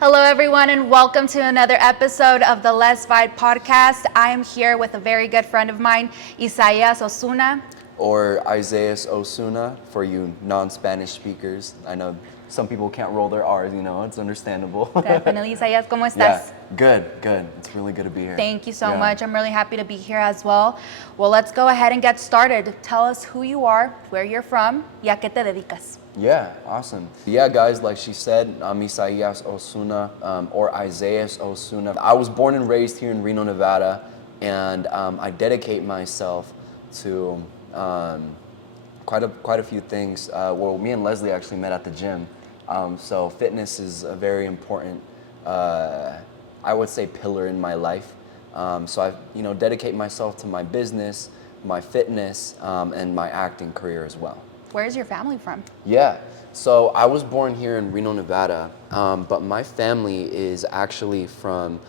Hello, everyone, and welcome to another episode of the LesVibe podcast. I am here with a very good friend of mine, Isaias Osuna. Or Isaias Osuna for you non-Spanish speakers. I know some people can't roll their R's, it's understandable. Definitely. Isaias, ¿cómo estás? Yeah, good. It's really good to be here. Thank you so much. I'm really happy to be here as well. Well, let's go ahead and get started. Tell us who you are, where you're from, y a qué te dedicas. Yeah, awesome. Yeah, guys, like she said, I'm Isaias Osuna, or Isaias Osuna. I was born and raised here in Reno, Nevada, and I dedicate myself to quite a few things. Well, me and Leslie actually met at the gym, so fitness is a very important, I would say, pillar in my life. So I, dedicate myself to my business, my fitness, and my acting career as well. Where's your family from? Yeah, so I was born here in Reno, Nevada, but my family is actually from,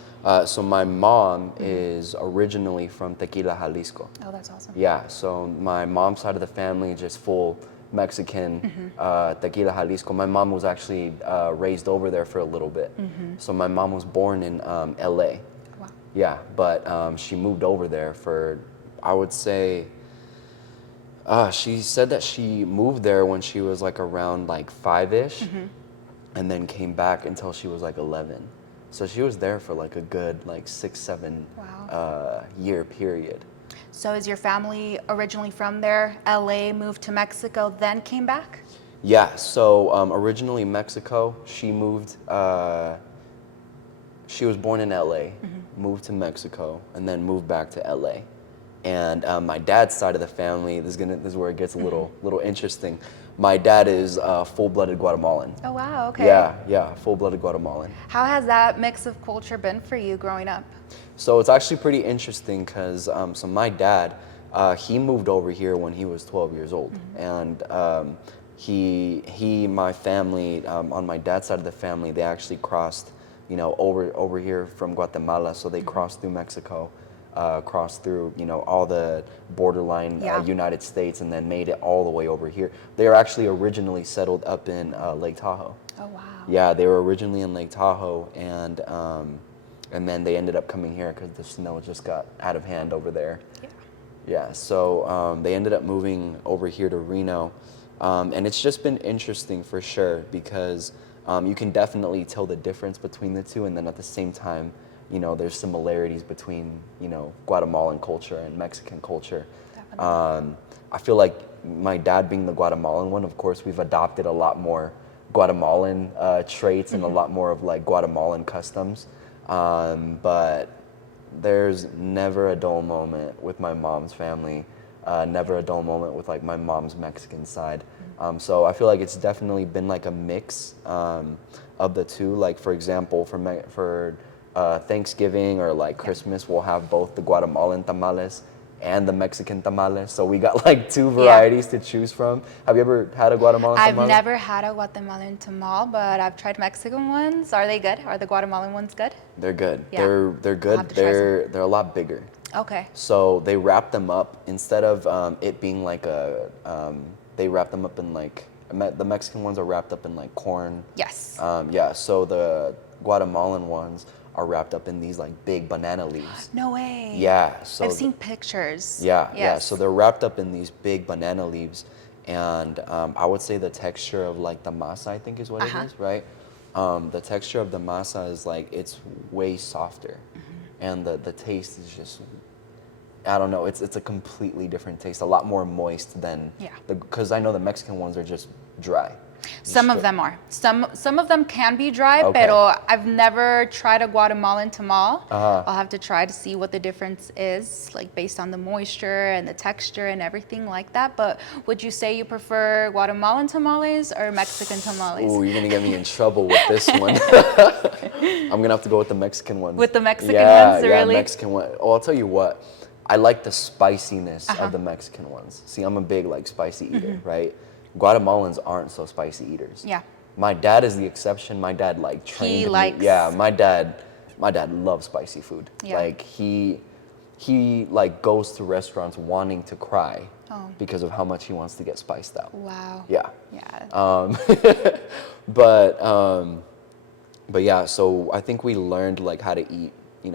so my mom is originally from Tequila, Jalisco. Oh, that's awesome. Yeah, so my mom's side of the family, just full Mexican, Tequila, Jalisco. My mom was actually raised over there for a little bit. So my mom was born in LA. Wow. Yeah, but she moved over there for, I would say, she said that she moved there when she was like around like 5-ish, and then came back until she was like 11. So she was there for like a good like 6-7 year period. So is your family originally from there? LA, moved to Mexico, then came back? Yeah, so originally Mexico. She moved, she was born in LA, moved to Mexico, and then moved back to LA. And my dad's side of the family, this is where it gets a little interesting. My dad is full-blooded Guatemalan. Oh, wow, okay. Yeah, full-blooded Guatemalan. How has that mix of culture been for you growing up? So it's actually pretty interesting because so my dad, he moved over here when he was 12 years old. And my family, on my dad's side of the family, they actually crossed, over here from Guatemala. So they crossed through Mexico. Crossed through, all the borderline United States, and then made it all the way over here. They were actually originally settled up in Lake Tahoe. Oh, wow. Yeah, they were originally in Lake Tahoe, and then they ended up coming here because the snow just got out of hand over there. Yeah, so they ended up moving over here to Reno, and it's just been interesting for sure because you can definitely tell the difference between the two, and then at the same time, there's similarities between, Guatemalan culture and Mexican culture. I feel like my dad being the Guatemalan one, of course, we've adopted a lot more Guatemalan traits and a lot more of like Guatemalan customs. But there's never a dull moment with my mom's family, never a dull moment with like my mom's Mexican side. So I feel like it's definitely been like a mix of the two. Like, for example, for Thanksgiving or like Christmas, we'll have both the Guatemalan tamales and the Mexican tamales. So we got like two varieties to choose from. Have you ever had a Guatemalan tamal? I've never had a Guatemalan tamal, but I've tried Mexican ones. Are they good? Are the Guatemalan ones good? They're good. Yeah. They're good. They're a lot bigger. Okay. So they wrap them up instead of it being like they wrap them up in like, the Mexican ones are wrapped up in like corn. Yes. Yeah, so the Guatemalan ones are wrapped up in these like big banana leaves. No way. Yeah, so I've seen pictures. Yeah, so they're wrapped up in these big banana leaves, and I would say the texture of like the masa, I think is what it is, right? The texture of the masa is like, it's way softer, and the taste is just, I don't know, it's a completely different taste, a lot more moist than, because I know the Mexican ones are just dry. Some of them are. Some of them can be dry, pero I've never tried a Guatemalan tamal. I'll have to try to see what the difference is, like based on the moisture and the texture and everything like that. But would you say you prefer Guatemalan tamales or Mexican tamales? Ooh, you're gonna get me in trouble with this one. I'm gonna have to go with the Mexican ones. With the Mexican ones, really? Yeah, Mexican one. Oh, I'll tell you what. I like the spiciness of the Mexican ones. See, I'm a big like spicy eater, right? Guatemalans aren't so spicy eaters. Yeah. My dad is the exception. My dad like trained He me. likes. Yeah, my dad loves spicy food. Yeah. Like he like goes to restaurants wanting to cry because of how much he wants to get spiced out. Wow. Yeah. Yeah. But But yeah, so I think we learned like how to eat,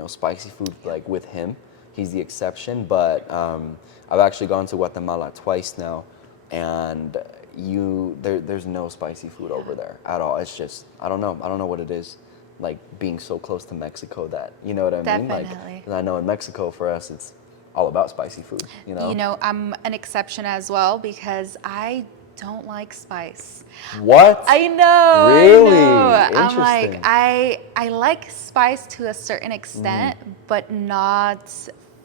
spicy food like with him. He's the exception, but I've actually gone to Guatemala twice now, and there's no spicy food over there at all. It's just I don't know what it is, like being so close to Mexico that you know what I mean. Definitely. Like 'cause I know in Mexico for us it's all about spicy food. I'm an exception as well because I don't like spice. What? I know. Really? I know. I'm like Interesting. I like spice to a certain extent, but not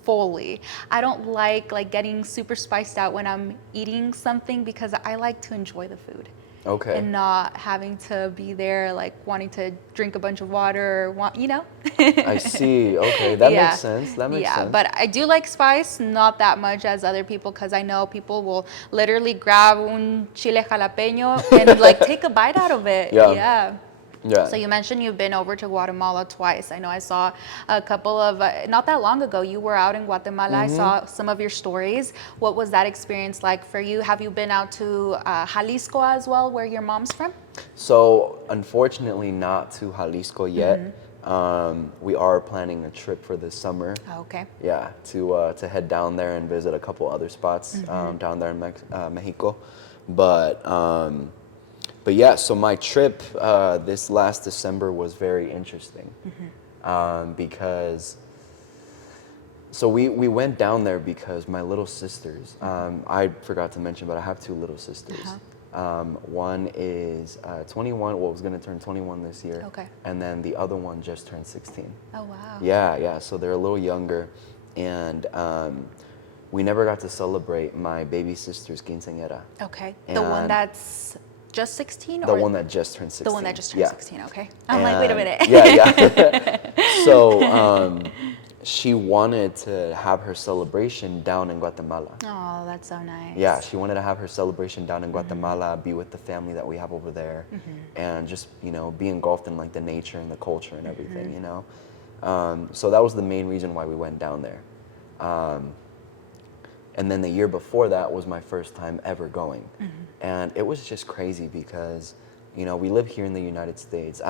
fully. I don't like getting super spiced out when I'm eating something because I like to enjoy the food. Okay. And not having to be there like wanting to drink a bunch of water or I see. Okay, that Yeah. makes sense. That makes Yeah, sense. but I do like spice, not that much as other people, because I know people will literally grab un chile jalapeño and like take a bite out of it. Yeah. Yeah. Yeah. So you mentioned you've been over to Guatemala twice. I know I saw a couple of, not that long ago, you were out in Guatemala. I saw some of your stories. What was that experience like for you? Have you been out to Jalisco as well, where your mom's from? So unfortunately, not to Jalisco yet. We are planning a trip for this summer. Okay. Yeah, to head down there and visit a couple other spots down there in Mexico. But yeah, so my trip this last December was very interesting because so we went down there because my little sisters, I forgot to mention, but I have two little sisters. One is 21, well, was going to turn 21 this year. Okay. And then the other one just turned 16. Oh, wow. Yeah, so they're a little younger. And we never got to celebrate my baby sister's quinceañera. Okay. The one And that's just 16? the one that just turned 16. The one that just turned Yeah. 16, okay. I'm like, wait a minute. Yeah. So she wanted to have her celebration down in Guatemala. Oh, that's so nice. Yeah, she wanted to have her celebration down in Guatemala, be with the family that we have over there, and just, be engulfed in like the nature and the culture and everything, So that was the main reason why we went down there. And then the year before that was my first time ever going. And it was just crazy because, we live here in the United States.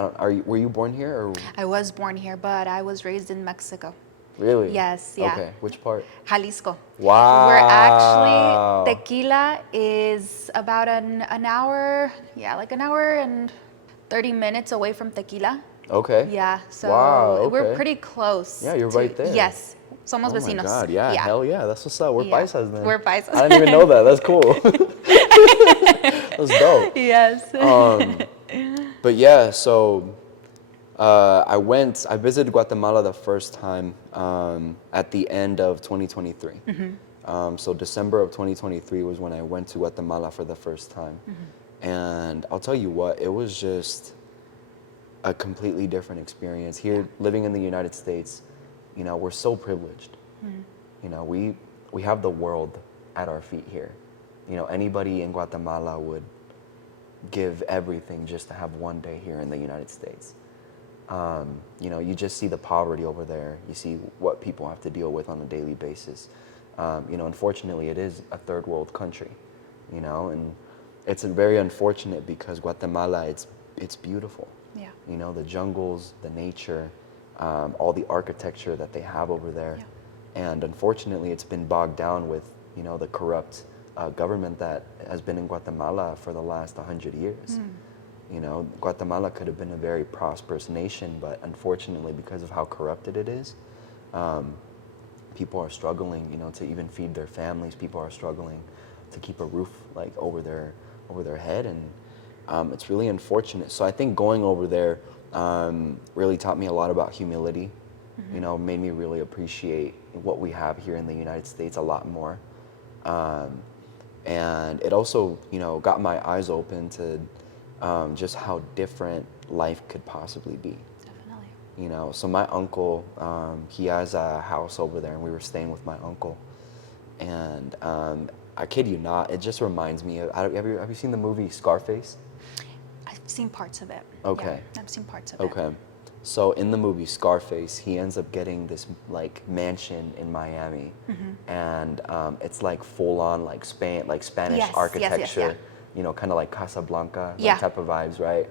Were you born here or? I was born here, but I was raised in Mexico. Really? Yes, yeah. Okay, which part? Jalisco. Wow. We're actually, Tequila is about an hour, like an hour and 30 minutes away from Tequila. Okay. Yeah, so Wow, we're okay. pretty close. Yeah, you're right there. Yes, somos Oh vecinos. my God, yeah, hell yeah, that's what's up. We're Yeah. paisas then. We're paisas. I didn't even know that. That's cool. That's dope. Yes. But yeah, so I visited Guatemala the first time at the end of 2023. So December of 2023 was when I went to Guatemala for the first time. And I'll tell you what, it was just a completely different experience. Here, living in the United States, we're so privileged. We have the world at our feet here. Anybody in Guatemala would give everything just to have one day here in the United States. You just see the poverty over there. You see what people have to deal with on a daily basis. Unfortunately, it is a third world country, and it's very unfortunate because Guatemala, it's beautiful. Yeah. The jungles, the nature, all the architecture that they have over there. Yeah. And unfortunately, it's been bogged down with, the corrupt government that has been in Guatemala for the last 100 years. Guatemala could have been a very prosperous nation, but unfortunately, because of how corrupted it is, people are struggling, to even feed their families. People are struggling to keep a roof like over their head, and it's really unfortunate. So I think going over there really taught me a lot about humility. Made me really appreciate what we have here in the United States a lot more. And it also, got my eyes open to just how different life could possibly be. Definitely. So my uncle, he has a house over there, and we were staying with my uncle. And I kid you not, it just reminds me of, have you seen the movie Scarface? I've seen parts of it. Okay. Yeah, I've seen parts of it. Okay. So in the movie Scarface, he ends up getting this like mansion in Miami, and it's like full on like Spanish Yes, architecture, yes, kind of like Casablanca Yeah. type of vibes, right?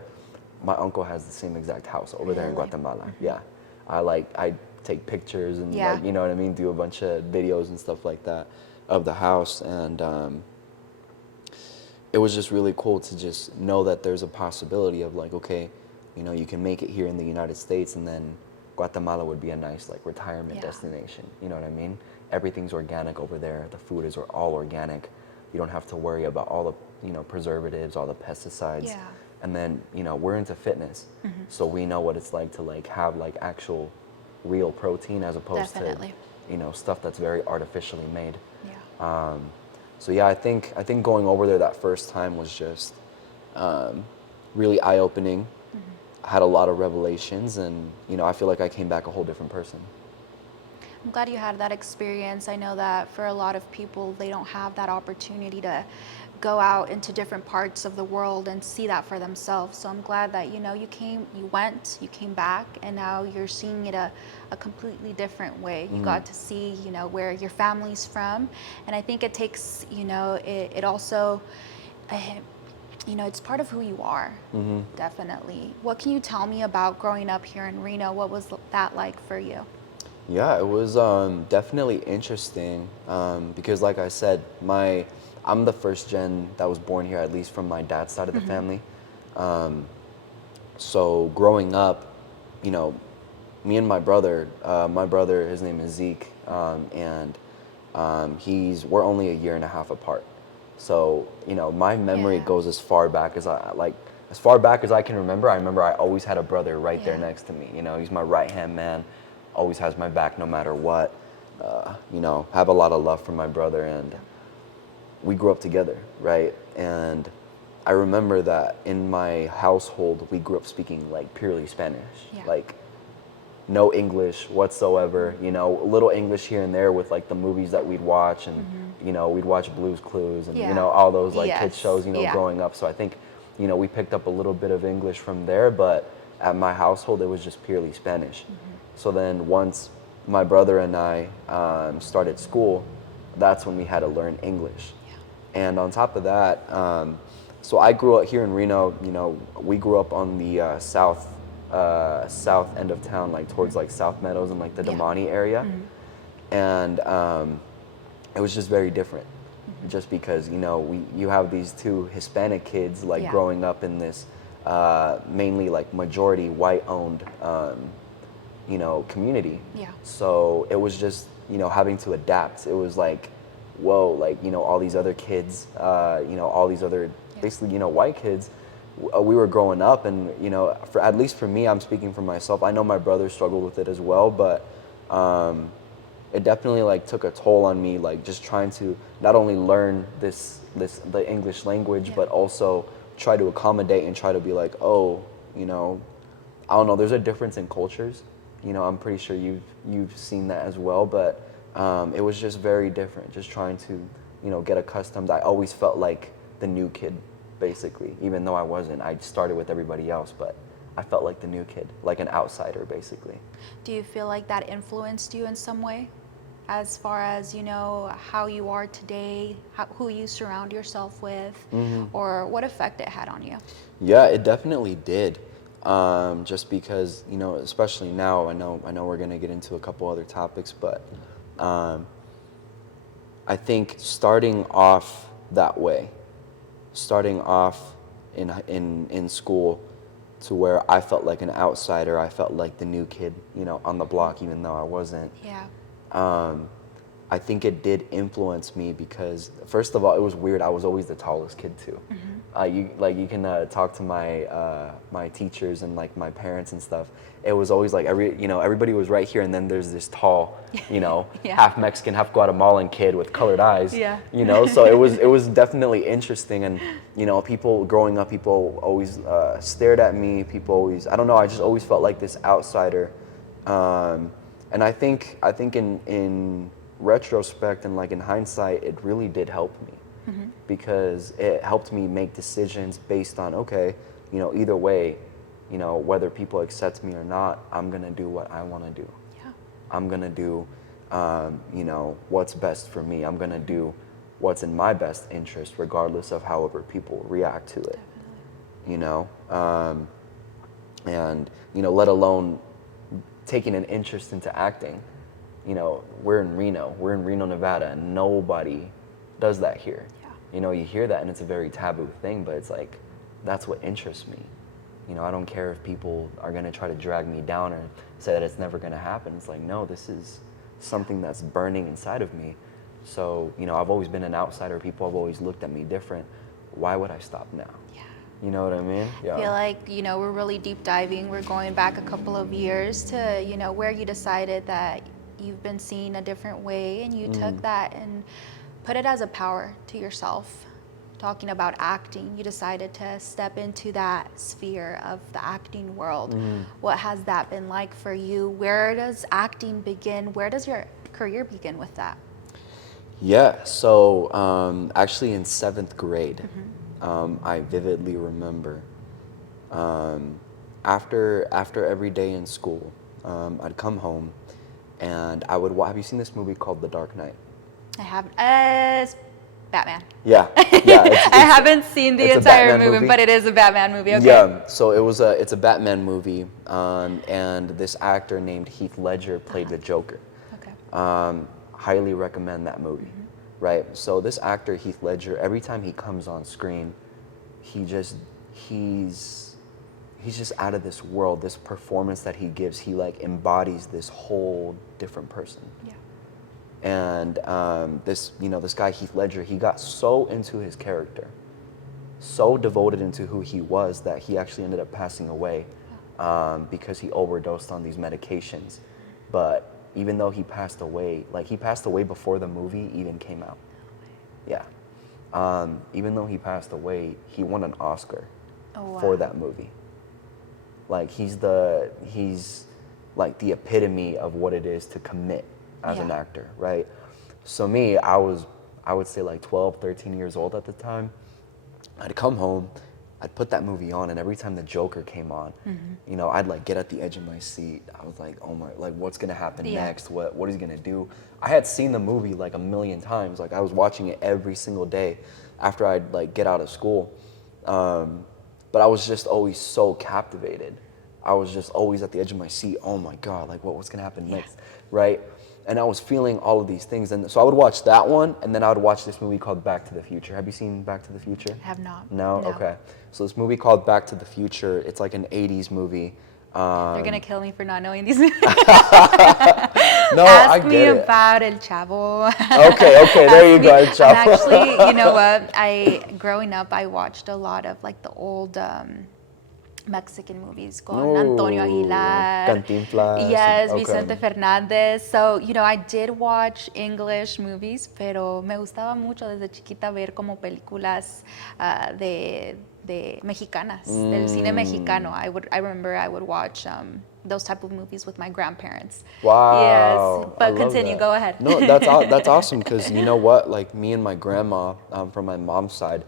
my uncle has the same exact house over there in Really? Guatemala. Yeah, I take pictures and Yeah. like, you know what I mean, do a bunch of videos and stuff like that of the house, and it was just really cool to just know that there's a possibility of like, okay, you know, you can make it here in the United States, and then Guatemala would be a nice like retirement destination. You know what I mean? Everything's organic over there. The food is all organic. You don't have to worry about all the, you know, preservatives, all the pesticides. Yeah. And then, you know, we're into fitness, so we know what it's like to like have like actual real protein as opposed Definitely. to, you know, stuff that's very artificially made. Yeah. So yeah, I think going over there that first time was just really eye-opening. I had a lot of revelations, and you know, I feel like I came back a whole different person. I'm glad you had that experience. I know that for a lot of people, they don't have that opportunity to go out into different parts of the world and see that for themselves. So I'm glad that, you know, you came back, and now you're seeing it a completely different way. You got to see, you know, where your family's from. And I think it takes, you know, it also, you know, it's part of who you are. Definitely. What can you tell me about growing up here in Reno? What was that like for you? Yeah, it was definitely interesting because, like I said, I'm the first gen that was born here, at least from my dad's side of the family. So growing up, you know, me and my brother, his name is Zeke, and we're only a year and a half apart. So, you know, my memory Yeah. goes as far back as as far back as I can remember. I remember I always had a brother right there Yeah. next to me. You know, he's my right-hand man, always has my back no matter what. You know, have a lot of love for my brother, and we grew up together, right? And I remember that in my household, we grew up speaking like purely Spanish, Yeah. like no English whatsoever, you know, a little English here and there with like the movies that we'd watch, and you know, we'd watch Blue's Clues and you know, all those like kids shows, you know, growing up. So I think, you know, we picked up a little bit of English from there, but at my household it was just purely Spanish. So then once my brother and I started school, that's when we had to learn English. And on top of that, so I grew up here in Reno. You know, we grew up on the south end of town, like towards like South Meadows and like the Damani area, and it was just very different. Just because, you know, you have these two Hispanic kids like growing up in this mainly like majority white-owned you know, community. Yeah. So it was just, you know, having to adapt. It was like, whoa, like, you know, all these other kids, you know, all these other basically, you know, white kids, we were growing up, and, you know, at least for me, I'm speaking for myself. I know my brother struggled with it as well, but it definitely like took a toll on me, like just trying to not only learn the English language, but also try to accommodate and try to be like, oh, you know, I don't know, there's a difference in cultures. You know, I'm pretty sure you've seen that as well, but it was just very different, just trying to, you know, get accustomed. I always felt like the new kid, basically, even though I wasn't. I started with everybody else, but I felt like the new kid, like an outsider, basically. Do you feel like that influenced you in some way, as far as, you know, how you are today, who you surround yourself with, or what effect it had on you? Yeah, it definitely did. Just because, you know, especially now, I know we're gonna get into a couple other topics, but I think starting off that way, starting off in school, to where I felt like an outsider, I felt like the new kid, you know, on the block, even though I wasn't. Yeah. I think it did influence me because, first of all, it was weird. I was always the tallest kid too. You can talk to my teachers and like my parents and stuff. It was always like everybody was right here, and then there's this tall, you know, half Mexican, half Guatemalan kid with colored eyes. Yeah. You know, so it was definitely interesting, and you know, people growing up, people always stared at me. People always, I don't know, I just always felt like this outsider, and I think in retrospect and like in hindsight, it really did help me. Because it helped me make decisions based on, okay, you know, either way, you know, whether people accept me or not, I'm gonna do what I want to do. Yeah. I'm gonna do, you know, what's best for me. I'm gonna do what's in my best interest, regardless of however people react to it. Definitely. You know, and let alone taking an interest into acting. We're in Reno, Nevada, and nobody does that here. Yeah. You hear that and it's a very taboo thing, but it's like, that's what interests me. I don't care if people are gonna try to drag me down or say that it's never gonna happen. It's like, no, this is something that's burning inside of me. So, I've always been an outsider. People have always looked at me different. Why would I stop now? Yeah. You know what I mean? Yeah. I feel like, we're really deep diving. We're going back a couple of years to, where you decided that you've been seen a different way, and you took that and put it as a power to yourself. Talking about acting, you decided to step into that sphere of the acting world. What has that been like for you? Where does acting begin? Where does your career begin with that? Yeah, so actually in 7th grade, I vividly remember after every day in school, I'd come home and I would have you seen this movie called The Dark Knight? I have it's Batman. Yeah. I haven't seen the entire movie, but it is a Batman movie. Okay. Yeah, so it's a Batman movie, and this actor named Heath Ledger played the Joker. Okay. Highly recommend that movie, right? So this actor Heath Ledger, every time he comes on screen, he's just out of this world. This performance that he gives, he like embodies this whole different person. Yeah. And this guy Heath Ledger, he got so into his character, so devoted into who he was, that he actually ended up passing away because he overdosed on these medications. But even though he passed away before the movie even came out. Yeah. Even though he passed away, he won an Oscar for that movie. Like he's like the epitome of what it is to commit as an actor, right? So me, I would say like 12, 13 years old at the time. I'd come home, I'd put that movie on, and every time the Joker came on, I'd like get at the edge of my seat. I was like, oh my, like what's gonna happen next? What is he gonna do? I had seen the movie like a million times. Like I was watching it every single day after I'd like get out of school. But I was just always so captivated. I was just always at the edge of my seat. Oh my God, like what's gonna happen next, right? And I was feeling all of these things. And so I would watch that one, and then I would watch this movie called Back to the Future. Have you seen Back to the Future? I have not. No? Okay. So this movie called Back to the Future, it's like an 80s movie. They're going to kill me for not knowing these movies. No, Ask me about El Chavo. Okay, there you go, El Chavo. And actually, you know what? Growing up, I watched a lot of like the old Mexican movies con Antonio Aguilar. Cantinflas. Yes, Vicente Fernández. So, I did watch English movies, pero me gustaba mucho desde chiquita ver como películas de mexicanas, del cine mexicano. I remember I would watch those type of movies with my grandparents. Wow. Yes, but continue, go ahead. No, that's awesome, because you know what? Like me and my grandma from my mom's side,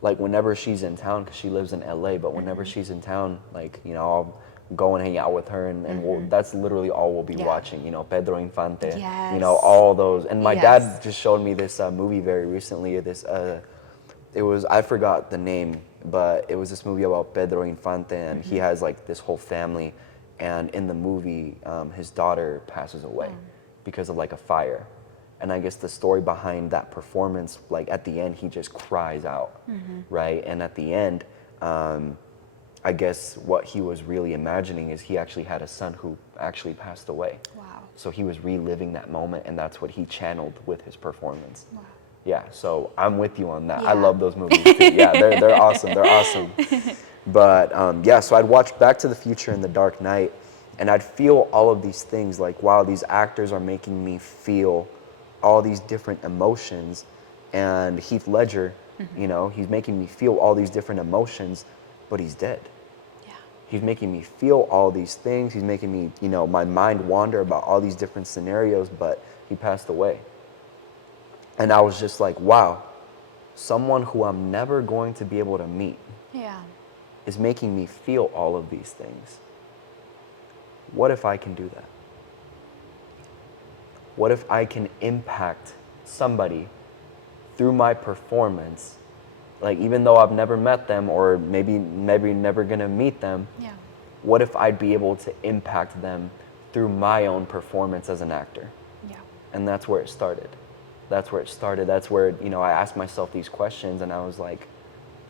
like whenever she's in town, because she lives in LA, but whenever she's in town, like, I'll go and hang out with her, and that's literally all we'll be watching, Pedro Infante, all those. And my dad just showed me this movie very recently, I forgot the name, but it was this movie about Pedro Infante, and he has like this whole family, and in the movie, his daughter passes away because of like a fire. And I guess the story behind that performance, like at the end, he just cries out, right? And at the end, I guess what he was really imagining is he actually had a son who actually passed away. Wow. So he was reliving that moment, and that's what he channeled with his performance. Wow. Yeah, so I'm with you on that. Yeah. I love those movies too. Yeah, they're awesome. They're awesome. But so I'd watch Back to the Future and The Dark Knight, and I'd feel all of these things like, wow, these actors are making me feel all these different emotions. And Heath Ledger, he's making me feel all these different emotions, but he's dead. Yeah. He's making me feel all these things. He's making me, my mind wander about all these different scenarios, but he passed away. And I was just like, wow, someone who I'm never going to be able to meet is making me feel all of these things. What if I can do that? What if I can impact somebody through my performance? Like, even though I've never met them, or maybe never gonna meet them, what if I'd be able to impact them through my own performance as an actor? Yeah. And that's where it started. That's where, you know, I asked myself these questions, and I was like,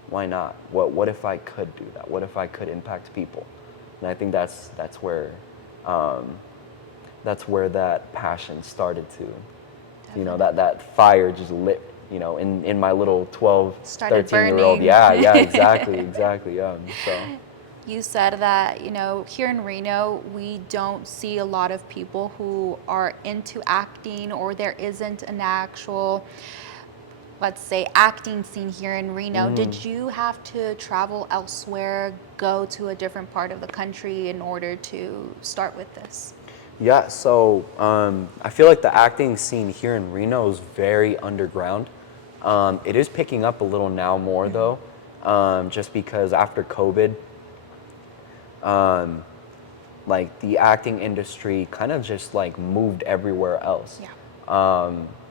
why not? What if I could do that? What if I could impact people? And I think that's where that passion started to, you know, that fire just lit, you know, in my little 12, Started 13-year-old. burning. Yeah, exactly. So. You said that, you know, here in Reno, we don't see a lot of people who are into acting, or there isn't an actual, let's say, acting scene here in Reno. Did you have to travel elsewhere, go to a different part of the country in order to start with this? Yeah, so I feel like the acting scene here in Reno is very underground. It is picking up a little now more though, just because after COVID, like the acting industry kind of just like moved everywhere else. Yeah.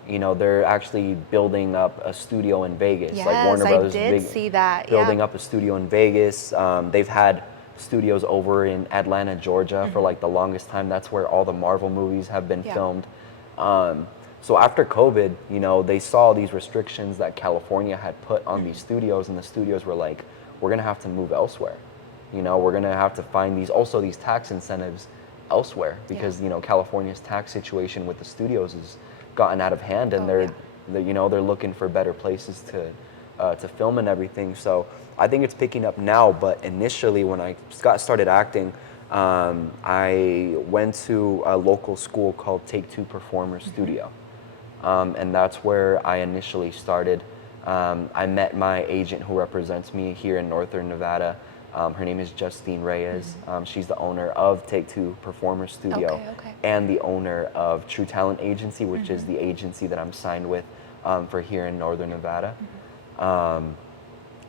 You know, they're actually building up a studio in Vegas. Yes, like Warner Brothers I did see that. building up a studio in Vegas. They've had studios over in Atlanta, Georgia for like the longest time. That's where all the Marvel movies have been filmed. So after COVID, you know, they saw these restrictions that California had put on these studios, and the studios were like, we're gonna have to move elsewhere. You know, we're gonna have to find these tax incentives elsewhere, because you know, California's tax situation with the studios has gotten out of hand, and they're you know, they're looking for better places to film and everything. So I think it's picking up now, but initially when I started acting, I went to a local school called Take Two Performer Studio, and that's where I initially started. I met my agent who represents me here in Northern Nevada. Her name is Justine Reyes. She's the owner of Take Two Performer Studio and the owner of True Talent Agency, which is the agency that I'm signed with for here in Northern Nevada.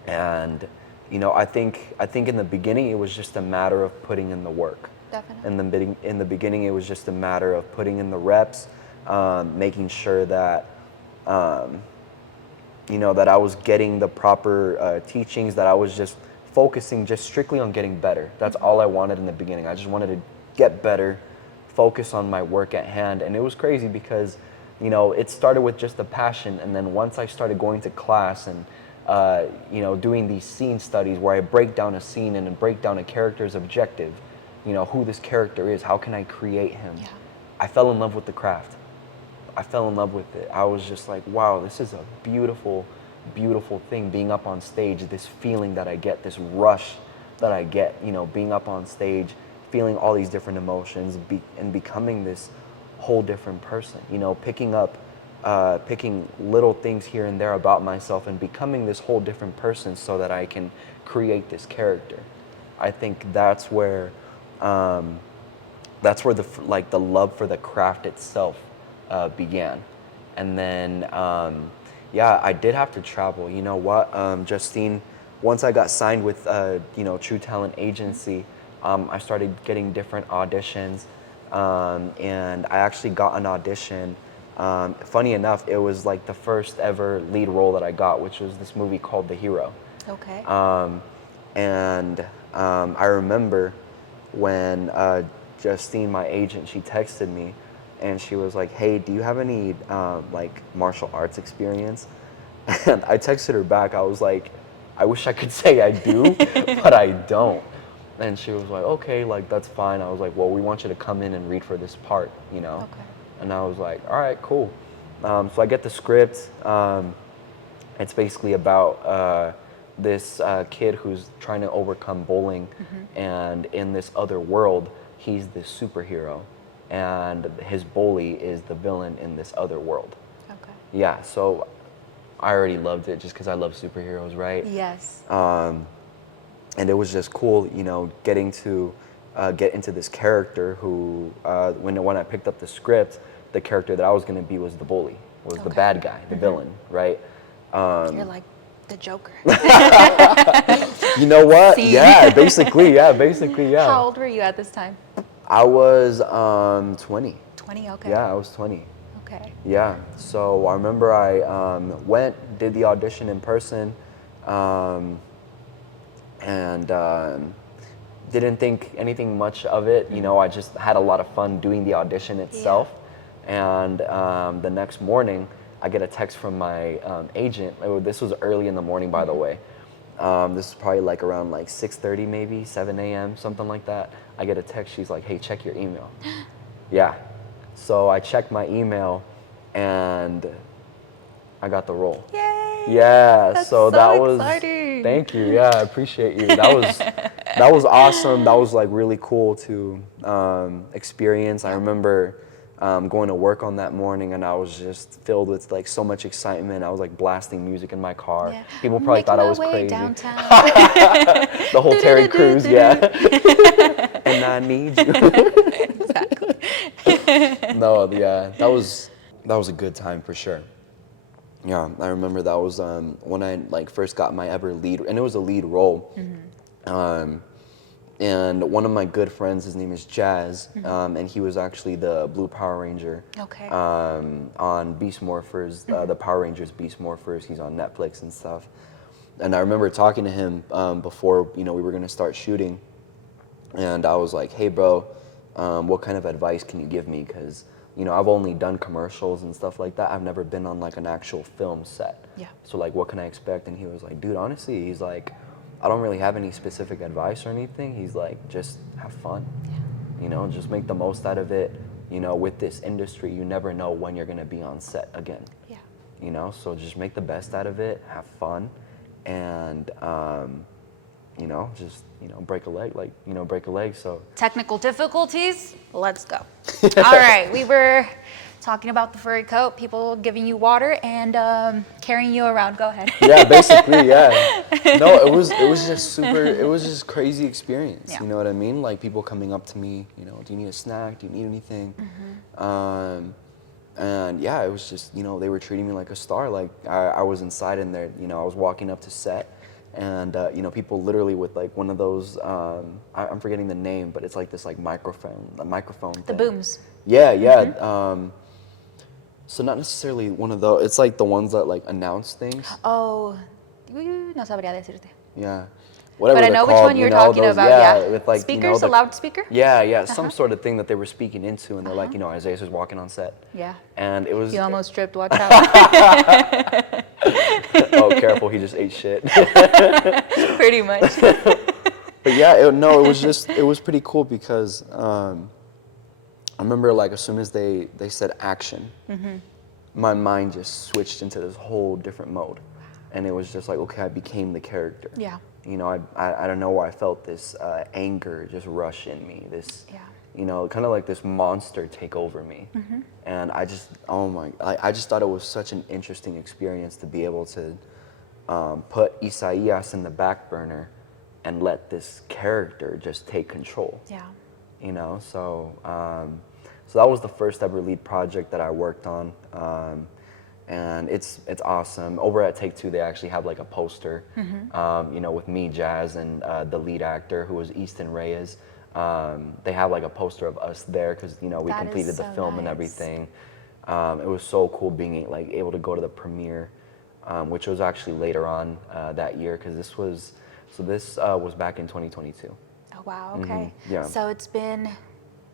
And you know, I think in the beginning it was just a matter of putting in the work. Definitely. In the beginning, it was just a matter of putting in the reps, making sure that you know, that I was getting the proper teachings, that I was just focusing just strictly on getting better. That's all I wanted in the beginning. I just wanted to get better, focus on my work at hand. And it was crazy because, you know, it started with just a passion, and then once I started going to class and you know, doing these scene studies where I break down a scene and break down a character's objective, you know, who this character is, how can I create him? I fell in love with the craft. I fell in love with it. I was just like, wow, this is a beautiful, beautiful thing, being up on stage, this feeling that I get, this rush that I get, you know, being up on stage, feeling all these different emotions, and becoming this whole different person, you know, picking little things here and there about myself and becoming this whole different person so that I can create this character. I think that's where the love for the craft itself began. And then yeah, I did have to travel. You know what, Justine, once I got signed with you know, True Talent Agency, I started getting different auditions, and I actually got an audition. Funny enough, it was like the first ever lead role that I got, which was this movie called The Hero. Okay. And I remember when Justine, my agent, she texted me, and she was like, hey, do you have any like martial arts experience? And I texted her back, I was like, I wish I could say I do, but I don't. And she was like, okay, like that's fine. I was like, well, we want you to come in and read for this part, you know? Okay. And I was like, all right, cool. So I get the script. It's basically about this kid who's trying to overcome bullying, and in this other world, he's this superhero, and his bully is the villain in this other world. Okay. Yeah, so I already loved it just because I love superheroes, right? Yes. And it was just cool, you know, getting to get into this character who, when I picked up the script, the character that I was going to be was the bully, was the bad guy, the villain, right? You're like the Joker. You know what? See? Yeah, basically, yeah. How old were you at this time? I was 20. 20, okay. Yeah, I was 20. Okay. Yeah, so I remember I went, did the audition in person, and didn't think anything much of it. You know, I just had a lot of fun doing the audition itself. And the next morning, I get a text from my agent. This was early in the morning, by the way. This is probably like around like 6:30, maybe 7 a.m., something like that. I get a text. She's like, "Hey, check your email." Yeah. So I checked my email, and I got the role. Yay! Yeah. That's so that was. exciting. Thank you. Yeah, I appreciate you. That was awesome. That was like really cool to experience. I remember going to work on that morning, and I was just filled with like so much excitement. I was like blasting music in my car. Yeah. People probably thought I was crazy. Downtown. The whole Terry Crews, yeah. And I need you. Exactly. No, yeah, that was a good time for sure. Yeah, I remember that was when I like first got my ever lead, and it was a lead role. And one of my good friends, his name is Jazz, and he was actually the Blue Power Ranger. Okay. On Beast Morphers, the Power Rangers Beast Morphers. He's on Netflix and stuff. And I remember talking to him before we were gonna start shooting, and I was like, "Hey, bro, what kind of advice can you give me? Because I've only done commercials and stuff like that. I've never been on like an actual film set. Yeah. So like, what can I expect?" And he was like, "Dude, honestly," he's like, "I don't really have any specific advice or anything." He's like, "Just have fun. Yeah. Just make the most out of it. With this industry, you never know when you're gonna be on set again. Yeah. So just make the best out of it. Have fun, and just break a leg, break a leg." So technical difficulties. Let's go. All right, we were talking about the furry coat, people giving you water and carrying you around. Go ahead. Yeah, basically, yeah. No, it was just super. It was just crazy experience. Yeah. You know what I mean? Like people coming up to me, "Do you need a snack? Do you need anything?" And yeah, it was just they were treating me like a star. Like I was inside in there. I was walking up to set, and people literally with like one of those. I'm forgetting the name, but it's like this like microphone. The thing. booms. Yeah, yeah. So not necessarily one of those. It's like the ones that like announce things. Oh, no sabría decirte. Yeah. Whatever but I know they're which called, one you're talking about. Yeah. With like speakers, a loudspeaker. Yeah, some sort of thing that they were speaking into, and they're like, Isaias was walking on set. Yeah. And it was. He almost tripped. Watch out. Oh, careful! He just ate shit. Pretty much. But yeah, it was pretty cool because I remember like as soon as they said action, my mind just switched into this whole different mode, and it was just like, okay, I became the character. Yeah. I don't know why I felt this anger just rush in me. This, kind of like this monster take over me, and I just thought it was such an interesting experience to be able to put Isaias in the back burner and let this character just take control. Yeah. So that was the first ever lead project that I worked on, and it's awesome. Over at Take Two, they actually have like a poster, with me, Jazz, and the lead actor who was Easton Reyes. They have like a poster of us there because we completed the film and everything. It was so cool being like able to go to the premiere, which was actually later on that year because this was back in 2022. Oh wow! Okay. Yeah. So it's been,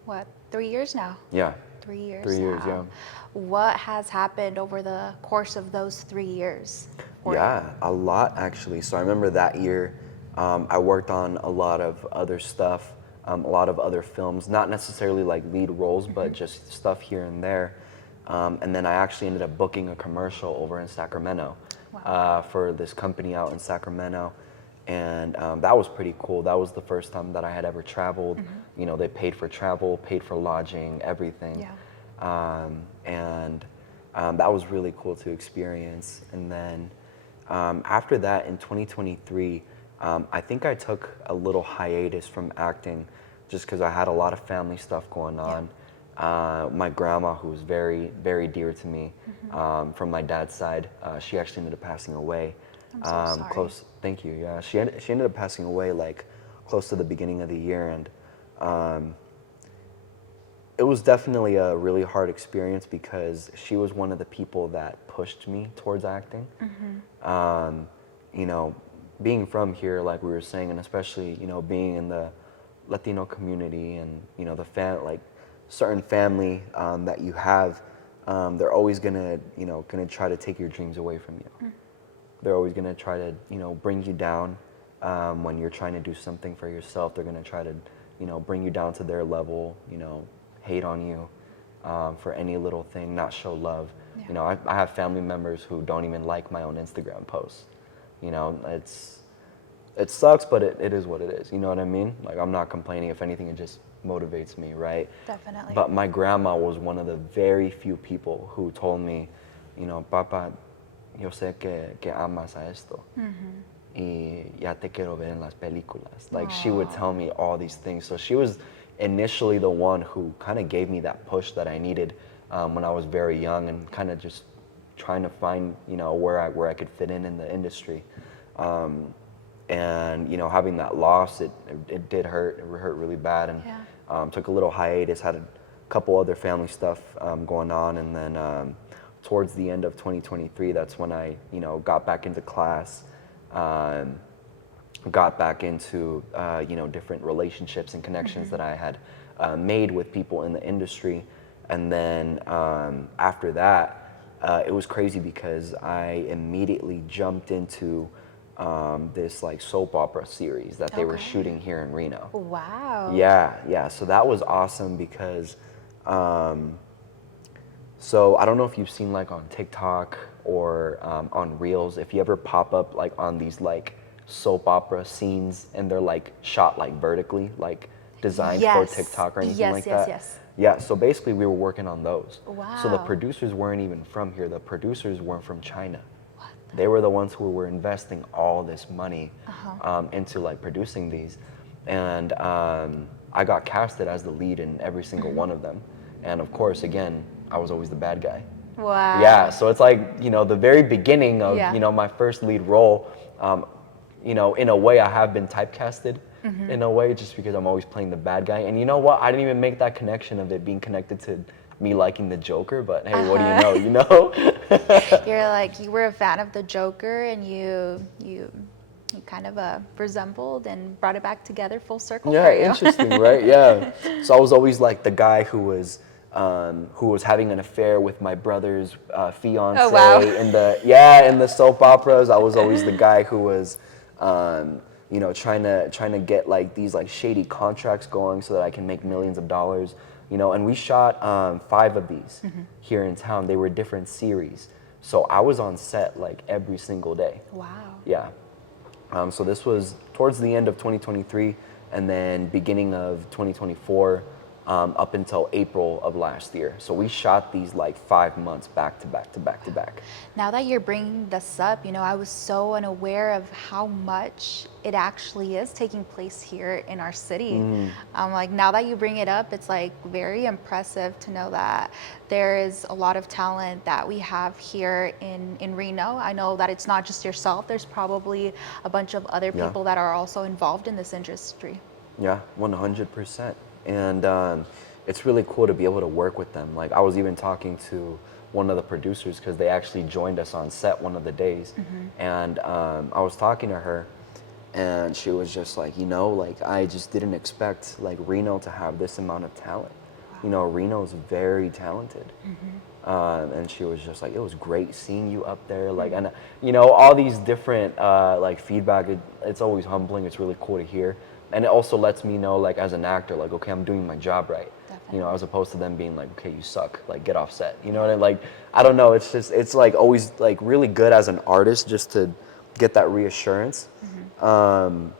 what, 3 years now? Yeah. 3 years. 3 years. now. Yeah. What has happened over the course of those 3 years? Yeah, a lot actually. So I remember that year, I worked on a lot of other stuff, a lot of other films, not necessarily like lead roles, but just stuff here and there. And then I actually ended up booking a commercial over in Sacramento for this company out in Sacramento. And that was pretty cool. That was the first time that I had ever traveled. They paid for travel, paid for lodging, everything. Yeah. And that was really cool to experience. And then after that, in 2023, I think I took a little hiatus from acting just because I had a lot of family stuff going on. Yeah. My grandma, who was very, very dear to me from my dad's side, she actually ended up passing away. I'm so sorry. Close. Thank you. Yeah, she ended up passing away like close to the beginning of the year, and it was definitely a really hard experience because she was one of the people that pushed me towards acting. Being from here, like we were saying, and especially being in the Latino community and, you know, like certain family that you have, they're always gonna try to take your dreams away from you. They're always gonna try to, you know, bring you down when you're trying to do something for yourself. They're gonna try to, you know, bring you down to their level, you know, hate on you for any little thing, not show love. Yeah. You know, I have family members who don't even like my own Instagram posts. You know, it sucks, but it is what it is. You know what I mean? Like, I'm not complaining. If anything, it just motivates me, right? Definitely. But my grandma was one of the very few people who told me, you know, Papa, yo sé que amas a esto. Y ya te quiero ver en las películas. Like, she would tell me all these things. So she was initially the one who kind of gave me that push that I needed when I was very young, and kind of just trying to find, you know, where I could fit in the industry. And, you know, having that loss, it did hurt. It hurt really bad, and took a little hiatus, had a couple other family stuff going on, and then towards the end of 2023, that's when I, you know, got back into class, got back into, you know, different relationships and connections that I had made with people in the industry. And then after that, it was crazy because I immediately jumped into this like soap opera series that they were shooting here in Reno. Wow. Yeah. So that was awesome because, so I don't know if you've seen like on TikTok or on Reels, if you ever pop up like on these like soap opera scenes and they're like shot like vertically, like designed for TikTok or anything like that. Yes. Yeah, so basically we were working on those. Wow. So the producers weren't even from here. The producers weren't from China. They were the ones who were investing all this money into like producing these. And I got casted as the lead in every single one of them. And of course, again, I was always the bad guy. Wow. Yeah, so it's like, you know, the very beginning of, you know, my first lead role, you know, in a way I have been typecasted in a way, just because I'm always playing the bad guy. And you know what? I didn't even make that connection of it being connected to me liking the Joker, but hey, what do you know, you know? You're like, you were a fan of the Joker, and you kind of resembled and brought it back together full circle for you. Yeah, interesting, right? Yeah. So I was always like the guy who was having an affair with my brother's fiance. Oh, wow. in the soap operas. I was always the guy who was you know, trying to get like these like shady contracts going so that I can make millions of dollars, you know. And we shot 5 of these here in town. They were different series, so I was on set like every single day. Wow. Yeah. So this was towards the end of 2023, and then beginning of 2024, up until April of last year. So we shot these like 5 months back to back to back to back. Now that you're bringing this up, you know, I was so unaware of how much it actually is taking place here in our city. Like, now that you bring it up, it's like very impressive to know that there is a lot of talent that we have here in Reno. I know that it's not just yourself. There's probably a bunch of other people that are also involved in this industry. Yeah, 100%. And it's really cool to be able to work with them. Like, I was even talking to one of the producers because they actually joined us on set one of the days. And I was talking to her, and she was just like, you know, like, I just didn't expect like Reno to have this amount of talent. You know, Reno's very talented. And she was just like, it was great seeing you up there. Like, and you know, all these different like feedback, it's always humbling. It's really cool to hear. And it also lets me know, like, as an actor, like, okay, I'm doing my job right. Definitely. You know, as opposed to them being like, okay, you suck, like, get off set. You know what I mean? Like, I don't know. It's just, it's like always like really good as an artist just to get that reassurance. So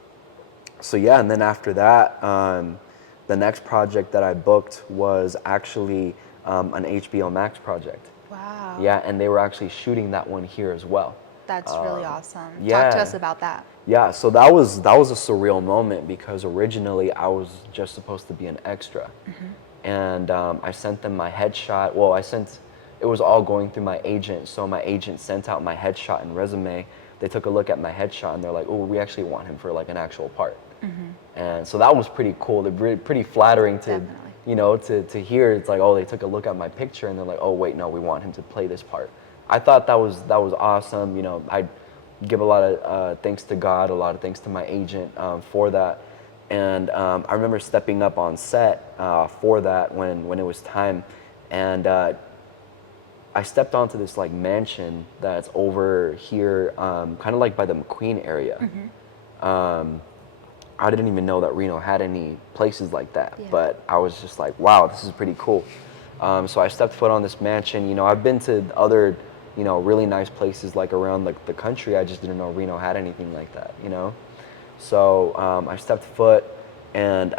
yeah, and then after that, the next project that I booked was actually an HBO Max project. Wow. Yeah, and they were actually shooting that one here as well. That's really awesome. Yeah. Talk to us about that. Yeah, so that was a surreal moment because originally I was just supposed to be an extra. And I sent them my headshot. Well, it was all going through my agent. So my agent sent out my headshot and resume. They took a look at my headshot and they're like, oh, we actually want him for like an actual part. And so that was pretty cool. They're pretty flattering to, you know, to hear. It's like, oh, they took a look at my picture and they're like, oh, wait, no, we want him to play this part. I thought that was awesome. You know, I give a lot of thanks to God, a lot of thanks to my agent for that. And I remember stepping up on set for that when it was time, and I stepped onto this like mansion that's over here, kind of like by the McQueen area. I didn't even know that Reno had any places like that, but I was just like, wow, this is pretty cool. So I stepped foot on this mansion. You know, I've been to other, you know, really nice places like around the country. I just didn't know Reno had anything like that, you know? So I stepped foot, and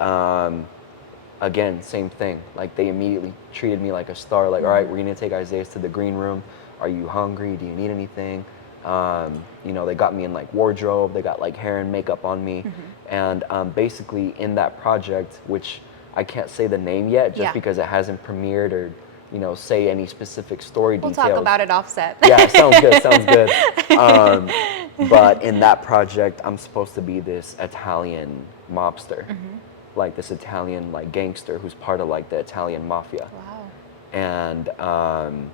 again, same thing. Like, they immediately treated me like a star. Like, all right, we're gonna take Isaias to the green room. Are you hungry? Do you need anything? You know, they got me in like wardrobe. They got like hair and makeup on me, and basically in that project, which I can't say the name yet, just because it hasn't premiered or, you know, say any specific story We'll details. talk about it offset. Yeah, sounds good. Sounds good. But in that project, I'm supposed to be this Italian mobster, like this Italian like gangster who's part of like the Italian mafia. Wow. And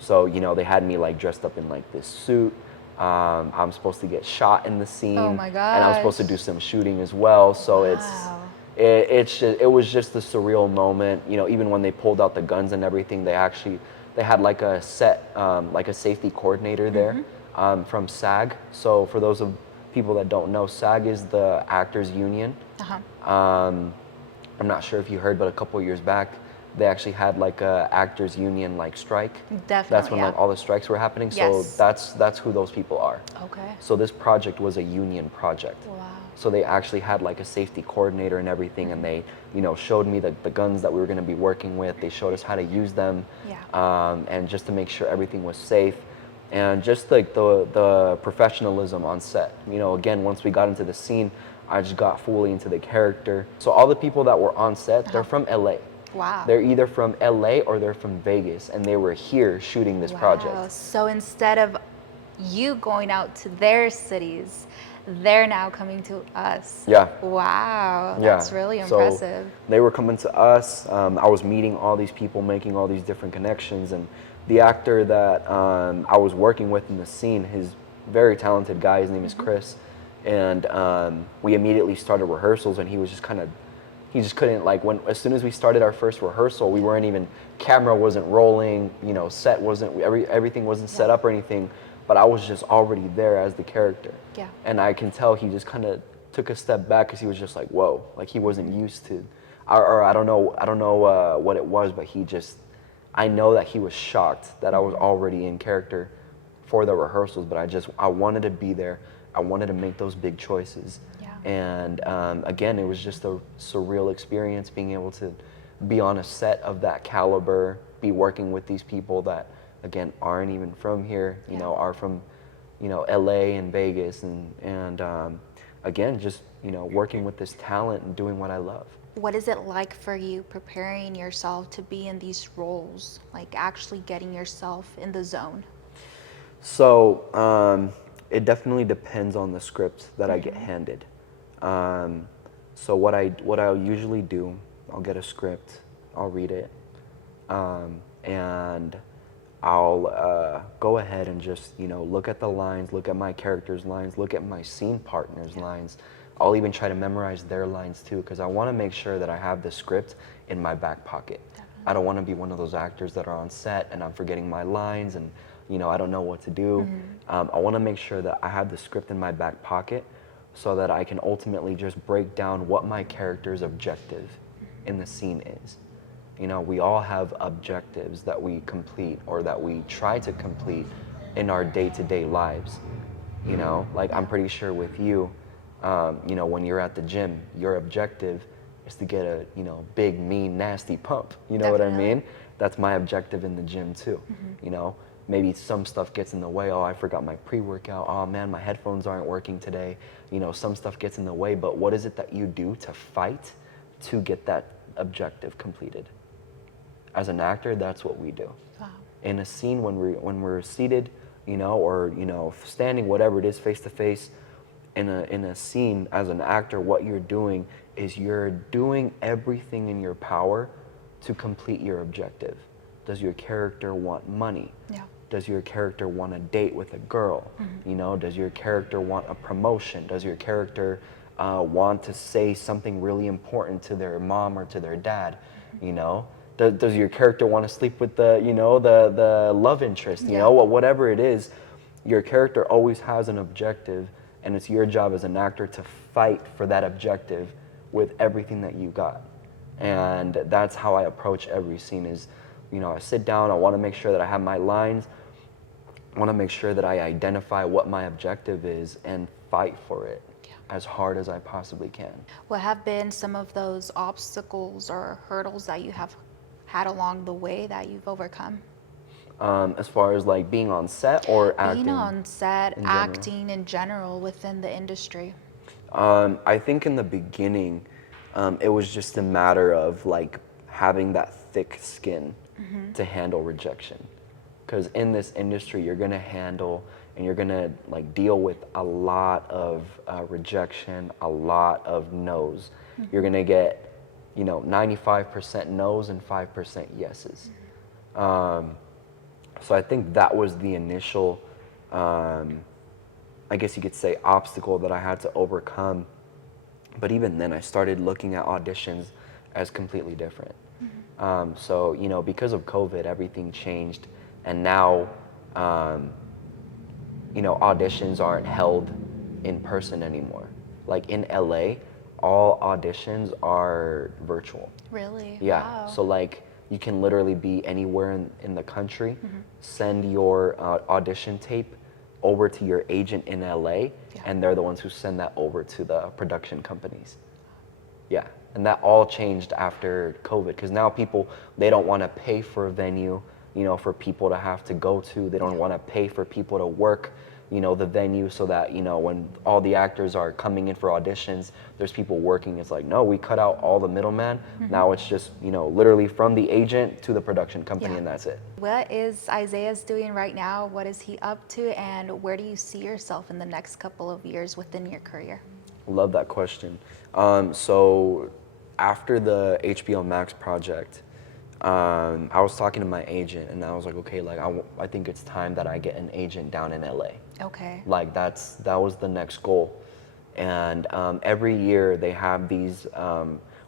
so, you know, they had me like dressed up in like this suit. I'm supposed to get shot in the scene. Oh my And I'm supposed to gosh. do some shooting as well. So Wow. it was just a surreal moment. You know, even when they pulled out the guns and everything, they had like a set, like a safety coordinator there from SAG. So for those of people that don't know, SAG is the actors union. I'm not sure if you heard, but a couple of years back, they actually had like a actors union like strike. Definitely. That's when like all the strikes were happening. So that's who those people are. Okay. So this project was a union project. Wow. So they actually had like a safety coordinator and everything, and they, you know, showed me the guns that we were going to be working with. They showed us how to use them, and just to make sure everything was safe, and just like the professionalism on set. You know, again, once we got into the scene, I just got fully into the character. So all the people that were on set, they're from LA. Wow. They're either from LA or they're from Vegas, and they were here shooting this project. So instead of you going out to their cities, they're now coming to us. Yeah. Wow. Yeah. That's really So impressive. they were coming to us. I was meeting all these people, making all these different connections, and the actor that I was working with in the scene, he's a very talented guy. His name is Chris, and we immediately started rehearsals, and he was just kind of, he just couldn't, like, as soon as we started our first rehearsal, we weren't even, camera wasn't rolling, you know, set wasn't, everything wasn't set up or anything, but I was just already there as the character. Yeah. And I can tell he just kind of took a step back because he was just like, whoa, like he wasn't used to, or I don't know what it was, but he just, I know that he was shocked that I was already in character for the rehearsals, but I wanted to be there. I wanted to make those big choices. Yeah. And again, it was just a surreal experience being able to be on a set of that caliber, be working with these people that, again, aren't even from here, you know, are from, you know, LA and Vegas, and again, just, you know, working with this talent and doing what I love. What is it like for you preparing yourself to be in these roles, like actually getting yourself in the zone? So it definitely depends on the script that I get handed. So what I'll usually do, I'll get a script, I'll read it, and I'll go ahead and just, you know, look at the lines, look at my character's lines, look at my scene partner's lines. I'll even try to memorize their lines too, because I want to make sure that I have the script in my back pocket. I don't want to be one of those actors that are on set and I'm forgetting my lines and, you know, I don't know what to do. I want to make sure that I have the script in my back pocket so that I can ultimately just break down what my character's objective in the scene is. You know, we all have objectives that we complete or that we try to complete in our day-to-day lives. You know, like I'm pretty sure with you, you know, when you're at the gym, your objective is to get a, you know, big, mean, nasty pump. You know what I mean? That's my objective in the gym too. You know, maybe some stuff gets in the way. Oh, I forgot my pre-workout. Oh man, my headphones aren't working today. You know, some stuff gets in the way, but what is it that you do to fight to get that objective completed? As an actor, that's what we do. Wow. In a scene, when we're seated, you know, or, you know, standing, whatever it is, face to face, in a scene, as an actor, what you're doing is you're doing everything in your power to complete your objective. Does your character want money? Yeah. Does your character want a date with a girl? You know, does your character want a promotion? Does your character want to say something really important to their mom or to their dad, you know? Does your character want to sleep with the, you know, the love interest, you know, whatever it is, your character always has an objective, and it's your job as an actor to fight for that objective with everything that you got. And that's how I approach every scene is, you know, I sit down, I want to make sure that I have my lines, I want to make sure that I identify what my objective is and fight for it as hard as I possibly can. What have been some of those obstacles or hurdles that you have had along the way that you've overcome? As far as like being on set or acting? Being on set, acting in general within the industry. I think in the beginning, it was just a matter of like having that thick skin to handle rejection. Because in this industry, you're gonna handle and you're gonna like deal with a lot of rejection, a lot of no's. You're gonna get, you know, 95% no's and 5% yeses. So I think that was the initial, I guess you could say, obstacle that I had to overcome. But even then, I started looking at auditions as completely different. So, you know, because of COVID, everything changed. And now, you know, auditions aren't held in person anymore. Like in LA, all auditions are virtual. Really? Yeah. Wow. So like you can literally be anywhere in the country, send your audition tape over to your agent in LA, and they're the ones who send that over to the production companies. Yeah. And that all changed after COVID, because now people, they don't want to pay for a venue, you know, for people to have to go to. They don't want to pay for people to work, you know, the venue, so that, you know, when all the actors are coming in for auditions, there's people working. It's like, no, we cut out all the middleman. Now it's just, you know, literally from the agent to the production company, and that's it. What is Isaias doing right now? What is he up to? And where do you see yourself in the next couple of years within your career? Love that question. So after the HBO Max project, I was talking to my agent, and I was like, okay, like I think it's time that I get an agent down in LA. Okay. Like that was the next goal. And every year they have these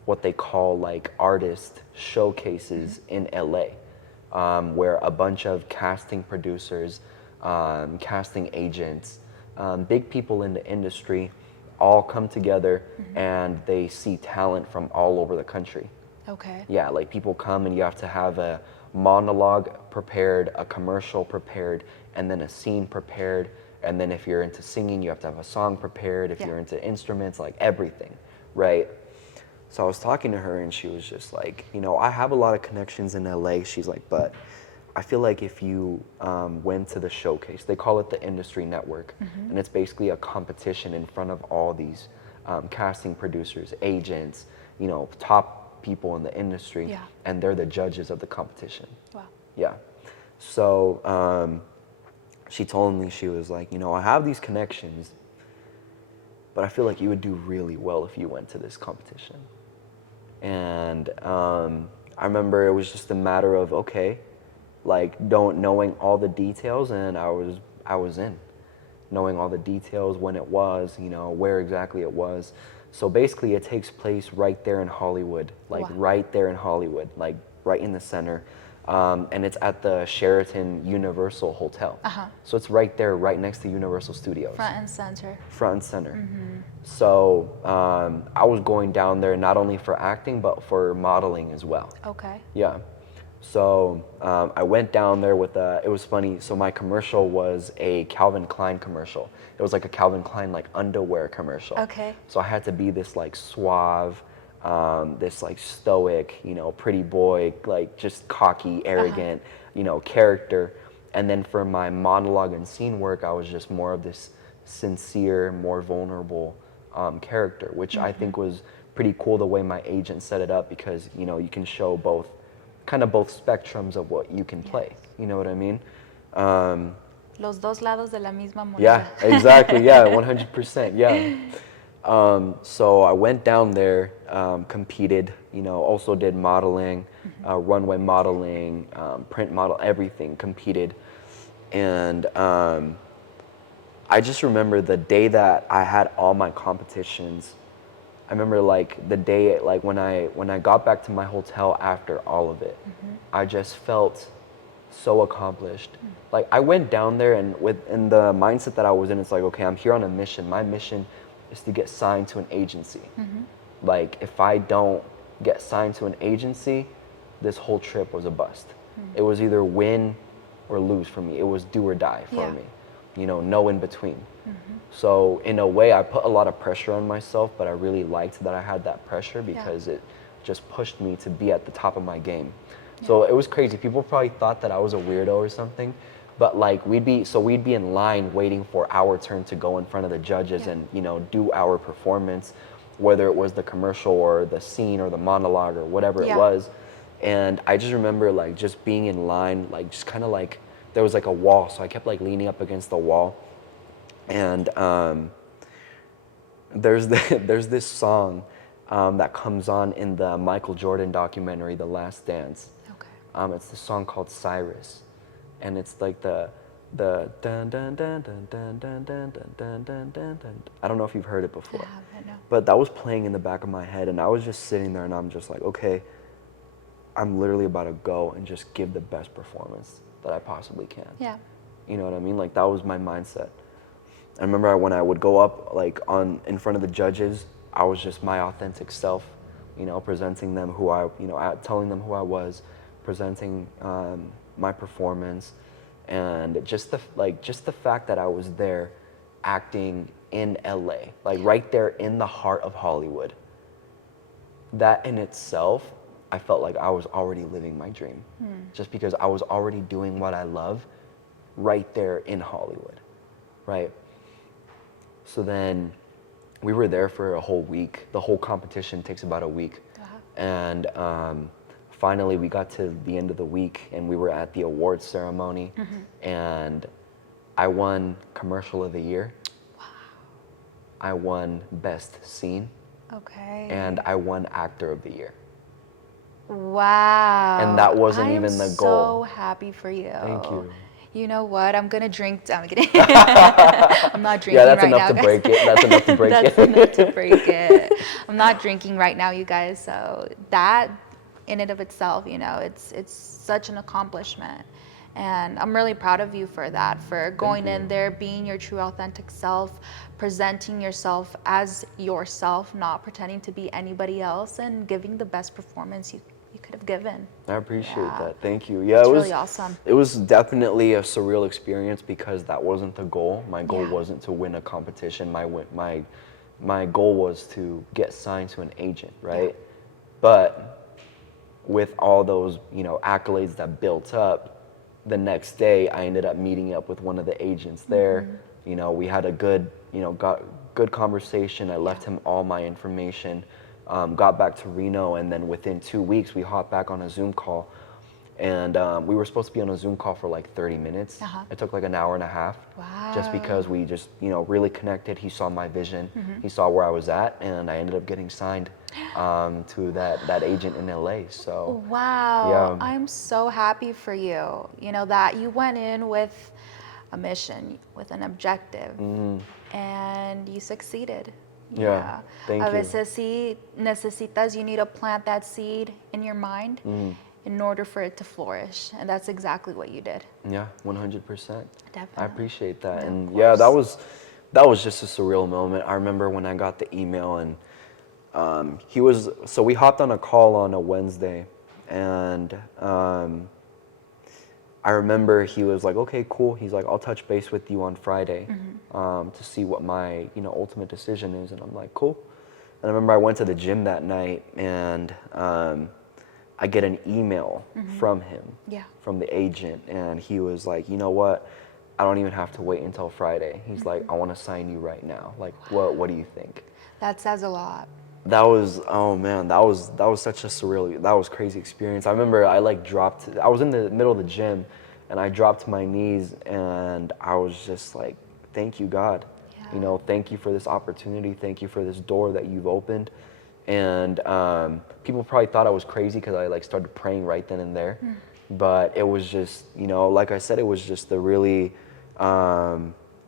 what they call like artist showcases in LA, where a bunch of casting producers, casting agents, big people in the industry all come together and they see talent from all over the country. Okay. Yeah, like people come and you have to have a monologue prepared, a commercial prepared, and then a scene prepared. And then if you're into singing, you have to have a song prepared. If you're into instruments, like everything, right? So I was talking to her and she was just like, you know, I have a lot of connections in LA. She's like, but I feel like if you went to the showcase, they call it the Industry Network, and it's basically a competition in front of all these casting producers, agents, you know, top people in the industry, and they're the judges of the competition. Wow. Yeah. So she told me, she was like, you know, I have these connections, but I feel like you would do really well if you went to this competition. And I remember it was just a matter of, okay, like knowing all the details, and I was in, knowing all the details, when it was, you know, where exactly it was. So basically it takes place right there in Hollywood, like right there in Hollywood, like right in the center. And it's at the Sheraton Universal Hotel. So it's right there, right next to Universal Studios. Front and center. Front and center. So I was going down there not only for acting, but for modeling as well. Okay. Yeah. So I went down there with it was funny, so my commercial was a Calvin Klein commercial. It was like a Calvin Klein like underwear commercial. Okay. So I had to be this like suave, this like stoic, you know, pretty boy, like just cocky, arrogant, you know, character. And then for my monologue and scene work, I was just more of this sincere, more vulnerable character, which I think was pretty cool the way my agent set it up, because, you know, you can show both spectrums of what you can play. You know what I mean? Los dos lados de la misma moneda. Yeah, exactly. Yeah, 100%. Yeah. So I went down there, competed, you know, also did modeling, runway modeling, print model, everything, competed. And I just remember the day that I had all my competitions. I remember like the day, like when I got back to my hotel after all of it, I just felt so accomplished. Like I went down there and in the mindset that I was in, it's like, okay, I'm here on a mission. My mission is to get signed to an agency. Like if I don't get signed to an agency, this whole trip was a bust. It was either win or lose for me. It was do or die for me. You know, no in between. So in a way, I put a lot of pressure on myself, but I really liked that I had that pressure because it just pushed me to be at the top of my game. So it was crazy. People probably thought that I was a weirdo or something, but like we'd be in line waiting for our turn to go in front of the judges and, you know, do our performance, whether it was the commercial or the scene or the monologue or whatever it was. And I just remember like just being in line, like just kind of like there was like a wall, so I kept like leaning up against the wall. And there's this song that comes on in the Michael Jordan documentary, The Last Dance. Okay. It's this song called Cyrus, and it's like the dun dun dun dun dun dun dun dun dun dun dun dun. I don't know if you've heard it before. I haven't, no. But that was playing in the back of my head, and I was just sitting there, and I'm just like, okay, I'm literally about to go and just give the best performance that I possibly can. Yeah. You know what I mean? Like that was my mindset. I remember when I would go up like in front of the judges, I was just my authentic self, you know, presenting them telling them who I was, presenting my performance, and just the fact that I was there acting in LA, like right there in the heart of Hollywood. That in itself, I felt like I was already living my dream, just because I was already doing what I love right there in Hollywood, right? So then we were there for a whole week. The whole competition takes about a week. And finally we got to the end of the week and we were at the awards ceremony, and I won Commercial of the Year. Wow. I won Best Scene. Okay. And I won Actor of the Year. Wow. And that wasn't even the goal. I'm so happy for you. Thank you. You know what? I'm gonna drink. I'm kidding. I'm not drinking right now, to break it. That's enough to break That's it. enough to break it. I'm not drinking right now, you guys. So that, in and of itself, you know, it's such an accomplishment, and I'm really proud of you for that. For going in there, being your true, authentic self, presenting yourself as yourself, not pretending to be anybody else, and giving the best performance you could have given. I appreciate that. Thank you. Yeah, it's really awesome. It was definitely a surreal experience because that wasn't the goal. My goal wasn't to win a competition. My goal was to get signed to an agent, right? Yeah. But with all those, you know, accolades that built up, the next day I ended up meeting up with one of the agents there. You know, we had a good conversation. I left him all my information. Got back to Reno, and then within 2 weeks we hopped back on a Zoom call, and we were supposed to be on a Zoom call for like 30 minutes. It took like an hour and a half. Wow. Just because we just, you know, really connected. He saw my vision, he saw where I was at, and I ended up getting signed to that agent in LA. So wow. Yeah. I'm so happy for you. You know, that you went in with a mission, with an objective, and you succeeded. Yeah. Thank A you. veces sí necesitas, you need to plant that seed in your mind in order for it to flourish. And that's exactly what you did. Yeah, 100%. Definitely. I appreciate that. Yeah, And yeah, that was just a surreal moment. I remember when I got the email, and so we hopped on a call on a Wednesday, and I remember he was like, okay, cool. He's like, I'll touch base with you on Friday to see what my, you know, ultimate decision is. And I'm like, cool. And I remember I went to the gym that night, and I get an email from him, from the agent. And he was like, you know what? I don't even have to wait until Friday. He's like, I want to sign you right now. Like, what do you think? That says a lot. That was, oh man, that was such a surreal, that was crazy experience. I remember I was in the middle of the gym, and I dropped to my knees, and I was just like, thank you, God. Yeah. You know, thank you for this opportunity. Thank you for this door that you've opened. And people probably thought I was crazy because I like started praying right then and there. But it was just, you know, like I said, it was just the really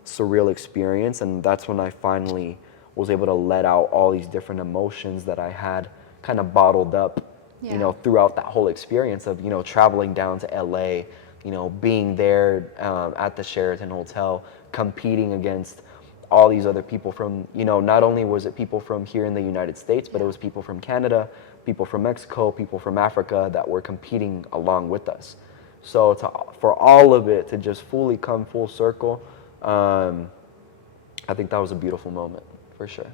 surreal experience, and that's when I finally was able to let out all these different emotions that I had kind of bottled up, you know, throughout that whole experience of, you know, traveling down to LA, you know, being there at the Sheraton Hotel, competing against all these other people from, you know, not only was it people from here in the United States, but it was people from Canada, people from Mexico, people from Africa that were competing along with us. So for all of it to just fully come full circle, I think that was a beautiful moment, for sure.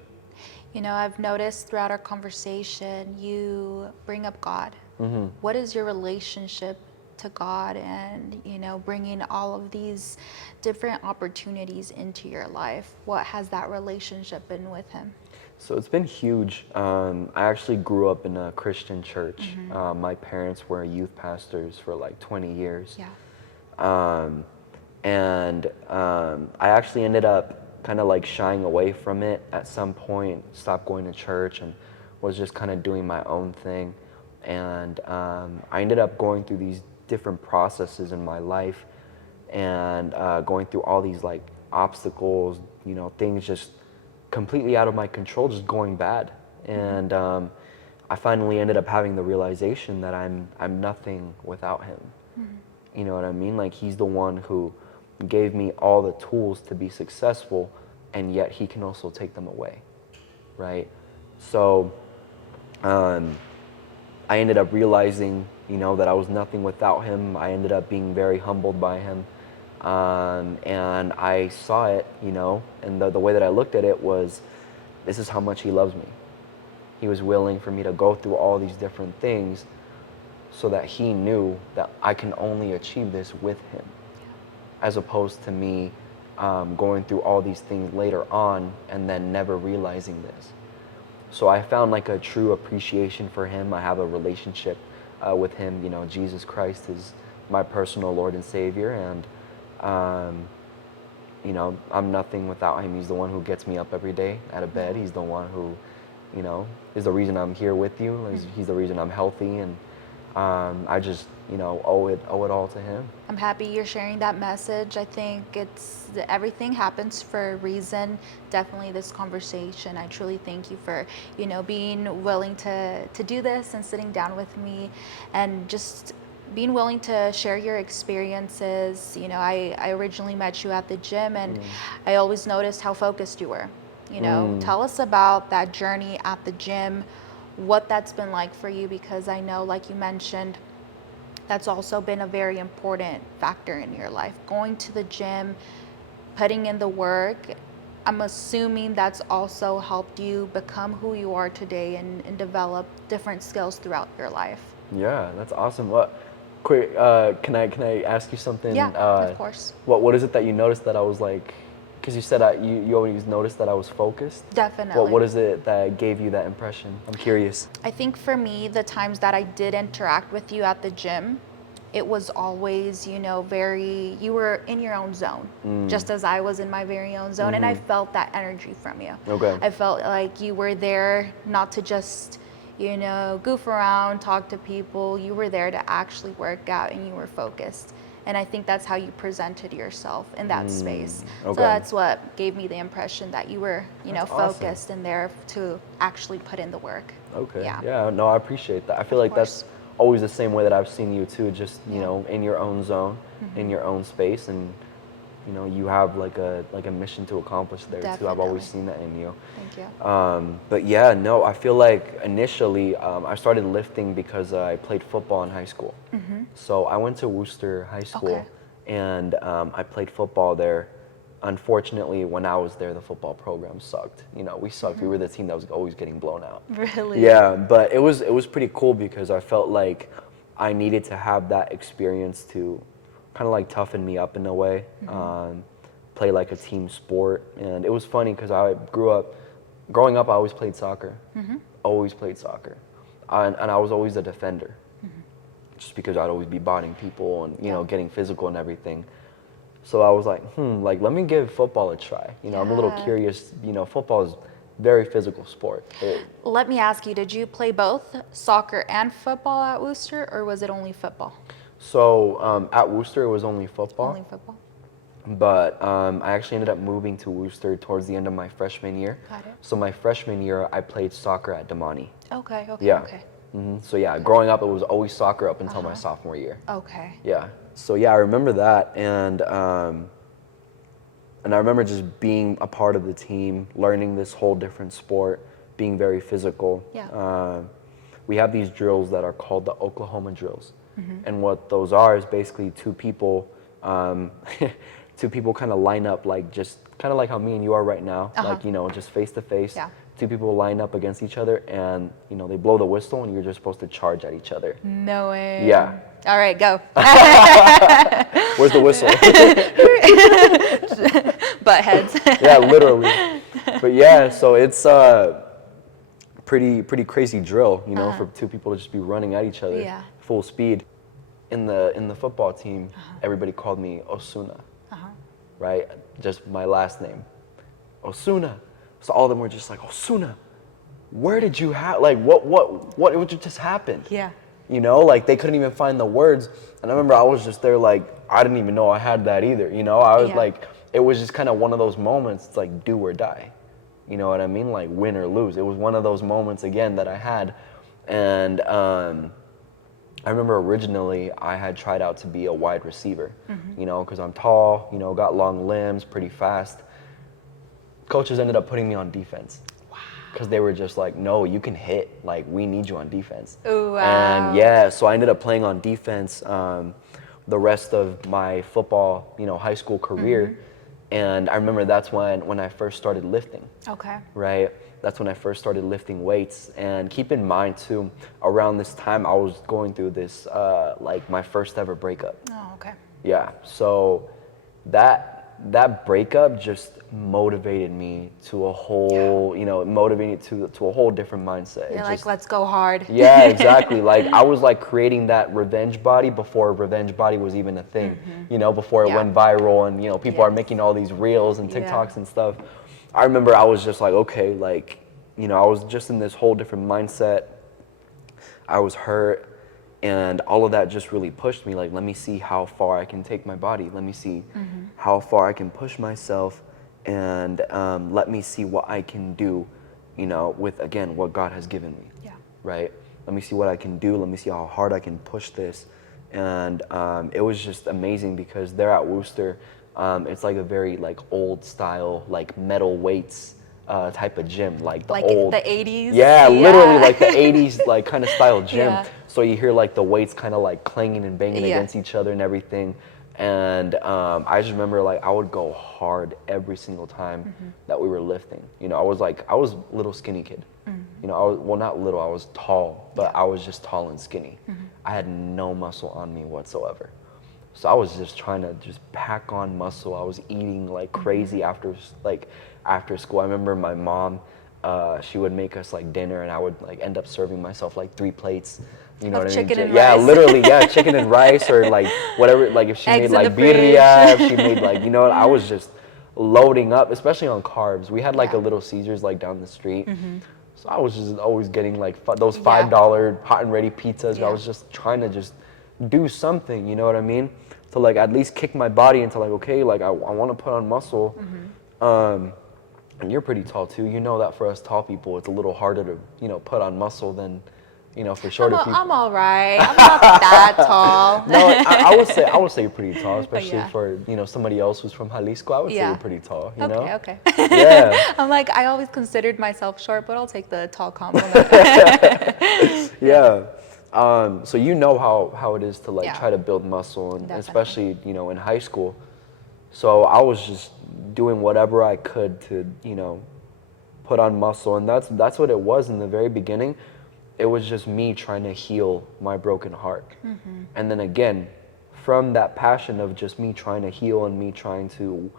You know, I've noticed throughout our conversation, you bring up God. What is your relationship to God, and, you know, bringing all of these different opportunities into your life? What has that relationship been with Him? So it's been huge. I actually grew up in a Christian church. My parents were youth pastors for like 20 years. I actually ended up kind of like shying away from it at some point, stopped going to church and was just kind of doing my own thing. And I ended up going through these different processes in my life and going through all these like obstacles, you know, things just completely out of my control, just going bad. And I finally ended up having the realization that I'm nothing without Him. You know what I mean? Like, He's the one who gave me all the tools to be successful, and yet He can also take them away, right? So I ended up realizing, you know, that I was nothing without Him. I ended up being very humbled by Him. And I saw it, you know, and the way that I looked at it was, this is how much He loves me. He was willing for me to go through all these different things so that He knew that I can only achieve this with Him, as opposed to me going through all these things later on and then never realizing this. So I found like a true appreciation for Him. I have a relationship with Him. You know, Jesus Christ is my personal Lord and Savior, and you know, I'm nothing without Him. He's the one who gets me up every day out of bed. He's the one who, you know, is the reason I'm here with you. He's the reason I'm healthy, and I just, you know, owe it all to Him. I'm happy you're sharing that message. I think everything happens for a reason. Definitely this conversation. I truly thank you for, you know, being willing to do this and sitting down with me and just being willing to share your experiences. You know, I originally met you at the gym, and I always noticed how focused you were. You know, tell us about that journey at the gym, what that's been like for you, because I know, like you mentioned, that's also been a very important factor in your life. Going to the gym, putting in the work, I'm assuming that's also helped you become who you are today and develop different skills throughout your life. Yeah, that's awesome. Quick, can I ask you something? Yeah, of course. What is it that you noticed that I was like, because you said you always noticed that I was focused? Definitely. What is it that gave you that impression? I'm curious. I think for me, the times that I did interact with you at the gym, it was always, you know, you were in your own zone, just as I was in my very own zone. And I felt that energy from you. Okay. I felt like you were there not to just, you know, goof around, talk to people. You were there to actually work out, and you were focused. And I think that's how you presented yourself in that space. Okay. So that's what gave me the impression that you were, you know, That's awesome. focused and there to actually put in the work. Okay. Yeah. No, I appreciate that. I feel like course. that's always the same way that I've seen you too. Just, you know, in your own zone, in your own space, and you know, you have like a mission to accomplish there too. I've always seen that in you. Thank you. But yeah, no, I feel like initially I started lifting because I played football in high school. So I went to Worcester High School, and I played football there. Unfortunately, when I was there, the football program sucked. You know, we sucked. We were the team that was always getting blown out. Really? Yeah, but it was pretty cool because I felt like I needed to have that experience to kind of like toughen me up in a way, play like a team sport. And it was funny because growing up, I always played soccer. Always played soccer. And I was always a defender, just because I'd always be bonding people and, you know, getting physical and everything. So I was like, like, let me give football a try. You know, I'm a little curious. You know, football is very physical sport. Let me ask you, did you play both soccer and football at Worcester, or was it only football? So at Worcester, it was only football. Only football. But I actually ended up moving to Worcester towards the end of my freshman year. Got it. So my freshman year, I played soccer at Damani. Okay, okay, Yeah. okay. So yeah, growing up, it was always soccer up until my sophomore year. Okay. Yeah. So yeah, I remember that, and I remember just being a part of the team, learning this whole different sport, being very physical. Yeah. We have these drills that are called the Oklahoma drills, and what those are is basically two people kind of line up, like just kind of like how me and you are right now, like, you know, just face to face. Yeah. Two people line up against each other, and you know, they blow the whistle, and you're just supposed to charge at each other. No way. Yeah. All right, go. Where's the whistle? Butt heads. Yeah, literally. But yeah, so it's pretty crazy drill, you know, for two people to just be running at each other full speed. In the football team, everybody called me Osuna, right? Just my last name, Osuna. So all of them were just like, Osuna, where did you have, like, what just happened? Yeah. You know, like they couldn't even find the words. And I remember I was just there like, I didn't even know I had that either, you know? I was like, it was just kind of one of those moments, it's like do or die. You know what I mean? Like win or lose. It was one of those moments again that I had. And I remember originally I had tried out to be a wide receiver, you know, because I'm tall, you know, got long limbs, pretty fast. Coaches ended up putting me on defense. Because they were just like, no, you can hit. Like, we need you on defense. Ooh, wow. And yeah, so I ended up playing on defense the rest of my football, you know, high school career. And I remember that's when I first started lifting. Okay. Right? That's when I first started lifting weights. And keep in mind, too, around this time, I was going through this, like, my first ever breakup. Oh, okay. Yeah, so that breakup just motivated me to a whole, you know, it motivated to a whole different mindset. You're like, let's go hard. Yeah, exactly. Like I was like creating that revenge body before revenge body was even a thing, you know, before it went viral and, you know, people are making all these reels and TikToks and stuff. I remember I was just like, okay, like, you know, I was just in this whole different mindset. I was hurt. And all of that just really pushed me, like, let me see how far I can take my body. Let me see how far I can push myself, and let me see what I can do, you know, with, again, what God has given me, right? Let me see what I can do. Let me see how hard I can push this. And it was just amazing because there at Worcester, it's like a very, like, old style, like, metal weights type of gym, like the old, the 80s. Yeah, literally like the 80s, like kind of style gym. Yeah. So you hear like the weights kind of like clanging and banging against each other and everything. And I just remember like I would go hard every single time that we were lifting. You know, I was a little skinny kid. You know, not little, I was tall, but I was just tall and skinny. I had no muscle on me whatsoever. So I was just trying to just pack on muscle. I was eating like crazy after school. I remember my mom, she would make us like dinner, and I would like end up serving myself like 3 plates. You know what I mean? Chicken and Yeah, rice. literally, yeah, chicken and rice, or like whatever. Like if she Eggs made in like the fridge. birria, if she made like, you know what? I was just loading up, especially on carbs. We had like a Little Caesars like down the street. So I was just always getting like those $5 hot and ready pizzas. I was just trying to just do something, you know what I mean? To like at least kick my body into like, okay, like I want to put on muscle. And you're pretty tall too. You know that for us tall people, it's a little harder to, you know, put on muscle than, you know, for shorter people. I'm all right. I'm not that tall. No, I would say you're pretty tall, especially for, you know, somebody else who's from Jalisco. I would say you're pretty tall, you know? Okay. Yeah. I'm like, I always considered myself short, but I'll take the tall compliment. Yeah. So you know how it is to like try to build muscle, and especially, you know, in high school. So I was just doing whatever I could to, you know, put on muscle, and that's what it was in the very beginning. It was just me trying to heal my broken heart. And then again, from that passion of just me trying to heal and me trying to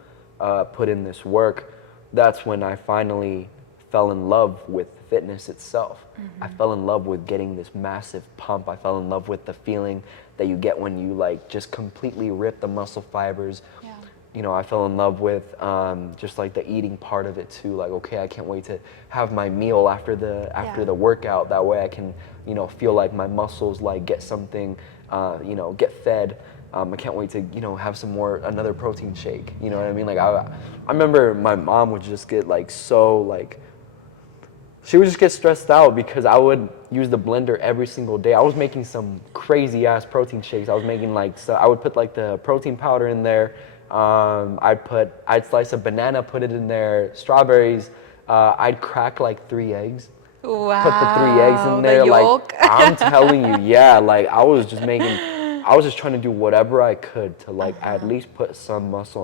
put in this work, that's when I finally fell in love with fitness itself. I fell in love with getting this massive pump. I fell in love with the feeling that you get when you like just completely rip the muscle fibers. You know, I fell in love with just like the eating part of it too. Like, okay, I can't wait to have my meal after the workout. That way I can, you know, feel like my muscles like get something, you know, get fed. I can't wait to, have another protein shake. You know what I mean? Like I remember my mom would just get like she would just get stressed out because I would use the blender every single day. I was making some crazy ass protein shakes. I was making I would put like the protein powder in there. I'd slice a banana, put it in there, strawberries. I'd crack like 3 eggs. Wow. Put the 3 eggs in there. The yolk. Like I'm telling you, yeah. Like I was just trying to do whatever I could to like at least put some muscle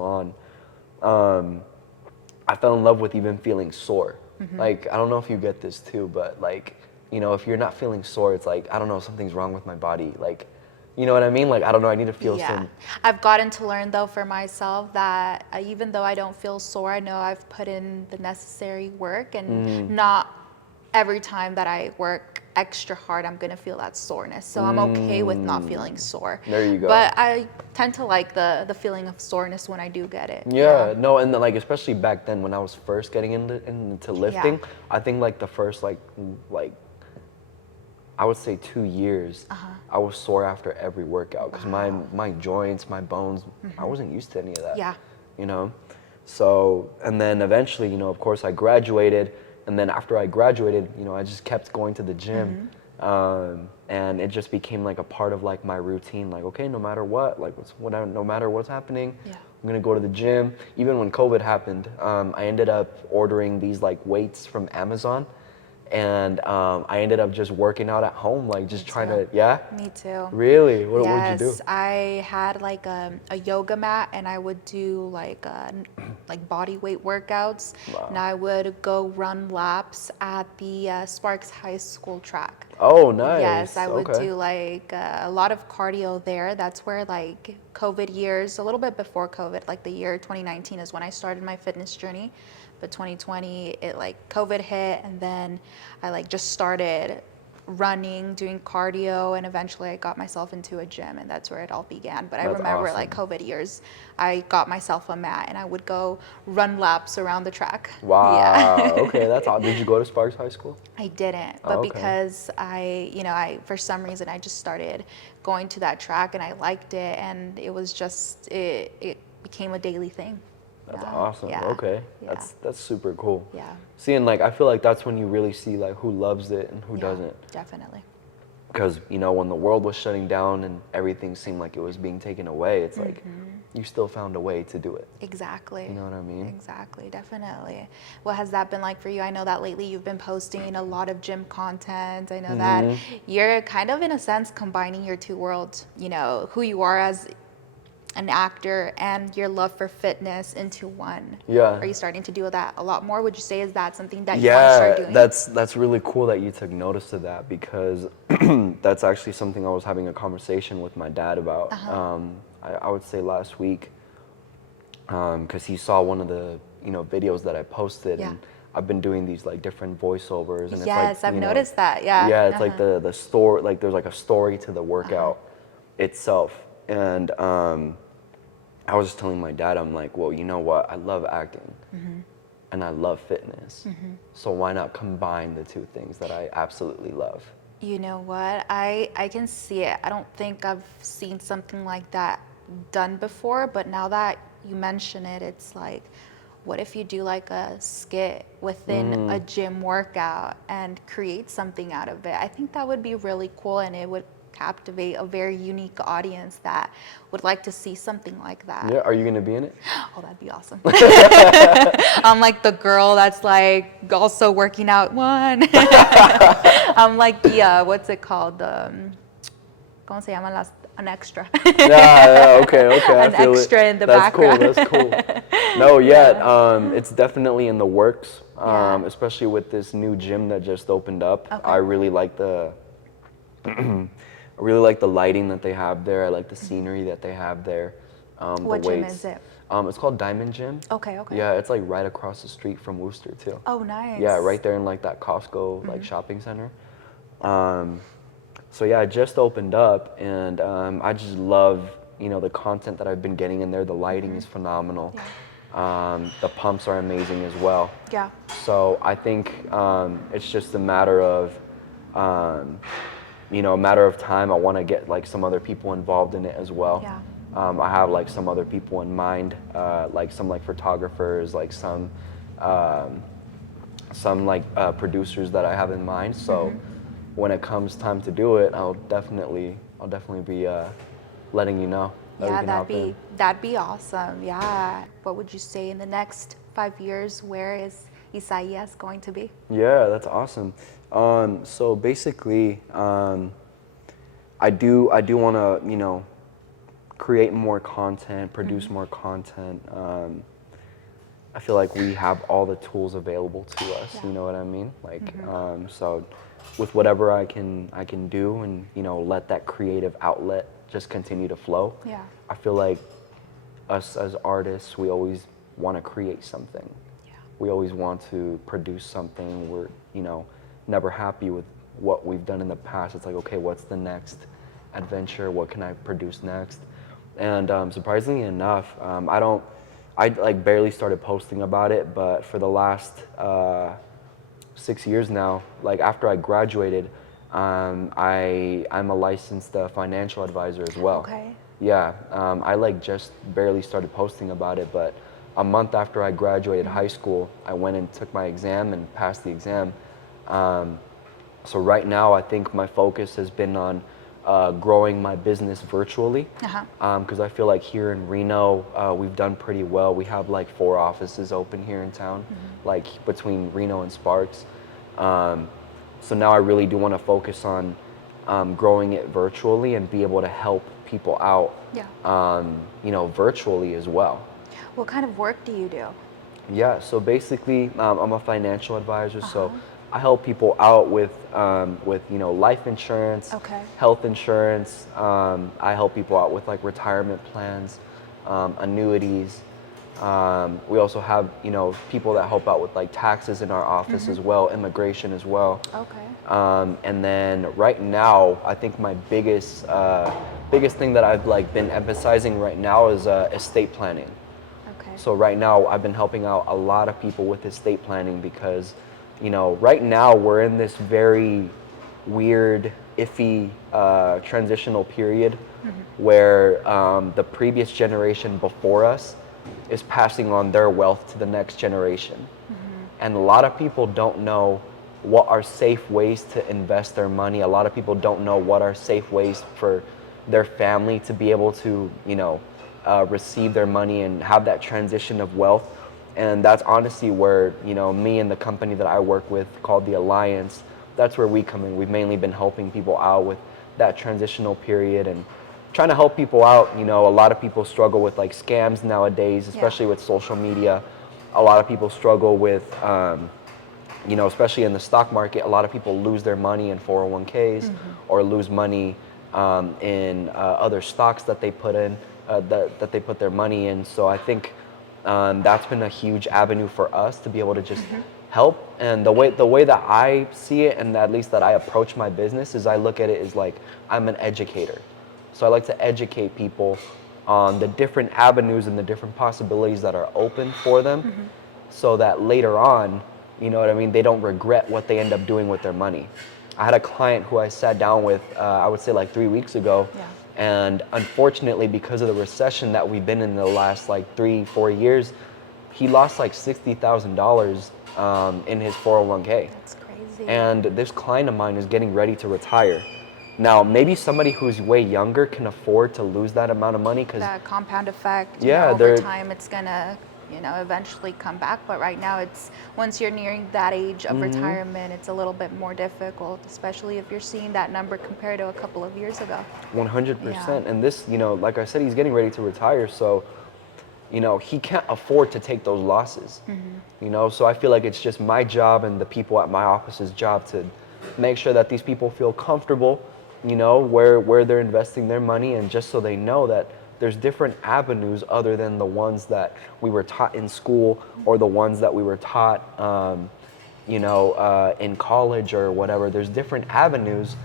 on. I fell in love with even feeling sore. Like, I don't know if you get this too, but like, if you're not feeling sore, it's like, I don't know, something's wrong with my body. Like, you know what I mean? Like, I don't know, I need to feel some. I've gotten to learn though for myself that even though I don't feel sore, I know I've put in the necessary work, and not every time that I work extra hard, I'm gonna feel that soreness. So I'm okay with not feeling sore. There you go. But I tend to like the feeling of soreness when I do get it. Yeah, no, and then, like, especially back then when I was first getting into lifting, I think like the first like I would say 2 years, I was sore after every workout because my joints, my bones, I wasn't used to any of that. Yeah. So, and then eventually, of course I graduated. And then after I graduated, I just kept going to the gym, and it just became like a part of like my routine. Like, okay, no matter what, like no matter what's happening, I'm gonna go to the gym. Even when COVID happened, I ended up ordering these like weights from Amazon, and I ended up just working out at home, like just trying to. Yeah. Me too. Really? What would you do? Yes, I had like a yoga mat, and I would do like body weight workouts. Wow. And I would go run laps at the Sparks High School track. Oh, nice. Yes, I would do like a lot of cardio there. That's where like COVID years, a little bit before COVID, like the year 2019 is when I started my fitness journey. But 2020, COVID hit, and then I like just started running, doing cardio, and eventually I got myself into a gym, and that's where it all began. But I remember like COVID years, I got myself a mat and I would go run laps around the track. Wow. Yeah. Okay, that's awesome. Did you go to Sparks High School? I didn't, but because I for some reason I just started going to that track and I liked it, and it was just it became a daily thing. That's awesome. Yeah. Okay. Yeah. That's super cool. Yeah. See, and like I feel like that's when you really see like who loves it and who doesn't. Definitely. Because when the world was shutting down and everything seemed like it was being taken away, it's like you still found a way to do it. Exactly. You know what I mean? Exactly, definitely. What has that been like for you? I know that lately you've been posting a lot of gym content. I know that you're kind of in a sense combining your two worlds, who you are as an actor and your love for fitness into one. Yeah. Are you starting to do that a lot more? Would you say is that something that you want to start doing? Yeah, that's really cool that you took notice of that, because that's actually something I was having a conversation with my dad about. I would say last week, because he saw one of the videos that I posted, and I've been doing these like different voiceovers, and yes, it's like, I've noticed that. Yeah. Yeah, it's like the story, like there's like a story to the workout itself, and I was just telling my dad, I'm like, well, you know what? I love acting and I love fitness. So why not combine the two things that I absolutely love? You know what? I can see it. I don't think I've seen something like that done before, but now that you mention it, it's like, what if you do like a skit within a gym workout and create something out of it? I think that would be really cool, and it would captivate a very unique audience that would like to see something like that. Yeah, are you gonna be in it? Oh, that'd be awesome. I'm like the girl that's like also working out one. I'm like the, what's it called? ¿Cómo se llama an extra? Yeah, okay. An extra in the background. That's cool. No, it's definitely in the works, especially with this new gym that just opened up. Okay. I really like the I really like the lighting that they have there. I like the scenery that they have there. What the gym weights. is it? It's called Diamond Gym. Okay. Yeah, it's like right across the street from Worcester too. Oh, nice. Yeah, right there in like that Costco like shopping center. So yeah, it just opened up, and I just love the content that I've been getting in there. The lighting is phenomenal. Yeah. The pumps are amazing as well. Yeah. So I think it's just a matter of a matter of time. I want to get like some other people involved in it as well. Yeah. I have like some other people in mind, like some like photographers, like some like producers that I have in mind. So when it comes time to do it, I'll definitely be letting you know that we Yeah, can hop in. that'd be awesome. Yeah. What would you say in the next 5 years? Where is Isaias going to be? Yeah, that's awesome. So basically, I do want to, create more content, produce more content. I feel like we have all the tools available to us. Yeah. You know what I mean? Like, so with whatever I can do, and let that creative outlet just continue to flow. Yeah. I feel like us as artists, we always want to create something. Yeah. We always want to produce something. We're never happy with what we've done in the past. It's like, okay, what's the next adventure? What can I produce next? And surprisingly enough, I like barely started posting about it, but for the last 6 years now, like after I graduated, I'm a licensed financial advisor as well. Okay. Yeah, I like just barely started posting about it, but a month after I graduated high school, I went and took my exam and passed the exam. So right now, I think my focus has been on growing my business virtually, because I feel like here in Reno, we've done pretty well. We have like 4 offices open here in town, like between Reno and Sparks. So now I really do want to focus on growing it virtually and be able to help people out, virtually as well. What kind of work do you do? Yeah, so basically, I'm a financial advisor, so I help people out with life insurance, health insurance. I help people out with like retirement plans, annuities. We also have people that help out with like taxes in our office as well, immigration as well. Okay. And then right now, I think my biggest thing that I've like been emphasizing right now is estate planning. Okay. So right now, I've been helping out a lot of people with estate planning because, right now we're in this very weird, iffy transitional period where the previous generation before us is passing on their wealth to the next generation. And a lot of people don't know what are safe ways to invest their money. A lot of people don't know what are safe ways for their family to be able to, receive their money and have that transition of wealth. And that's honestly where, me and the company that I work with called The Alliance, that's where we come in. We've mainly been helping people out with that transitional period and trying to help people out. A lot of people struggle with like scams nowadays, especially with social media. A lot of people struggle with, especially in the stock market, a lot of people lose their money in 401ks or lose money in other stocks that they put in, that they put their money in. So I think that's been a huge avenue for us to be able to just help. And the way that I see it, and at least that I approach my business, is I look at it as like I'm an educator. So I like to educate people on the different avenues and the different possibilities that are open for them, so that later on, they don't regret what they end up doing with their money. I had a client who I sat down with, I would say like 3 weeks ago, and unfortunately, because of the recession that we've been in the last like 3-4 years, he lost like $60,000 in his 401k. That's crazy. And this client of mine is getting ready to retire. Now, maybe somebody who's way younger can afford to lose that amount of money because that compound effect, Yeah, over time, it's gonna, eventually come back. But right now, it's once you're nearing that age of retirement, it's a little bit more difficult, especially if you're seeing that number compared to a couple of years ago. 100%. And this, like I said, he's getting ready to retire, so he can't afford to take those losses. So I feel like it's just my job and the people at my office's job to make sure that these people feel comfortable, where they're investing their money, and just so they know that there's different avenues other than the ones that we were taught in school or the ones that we were taught, in college or whatever. There's different avenues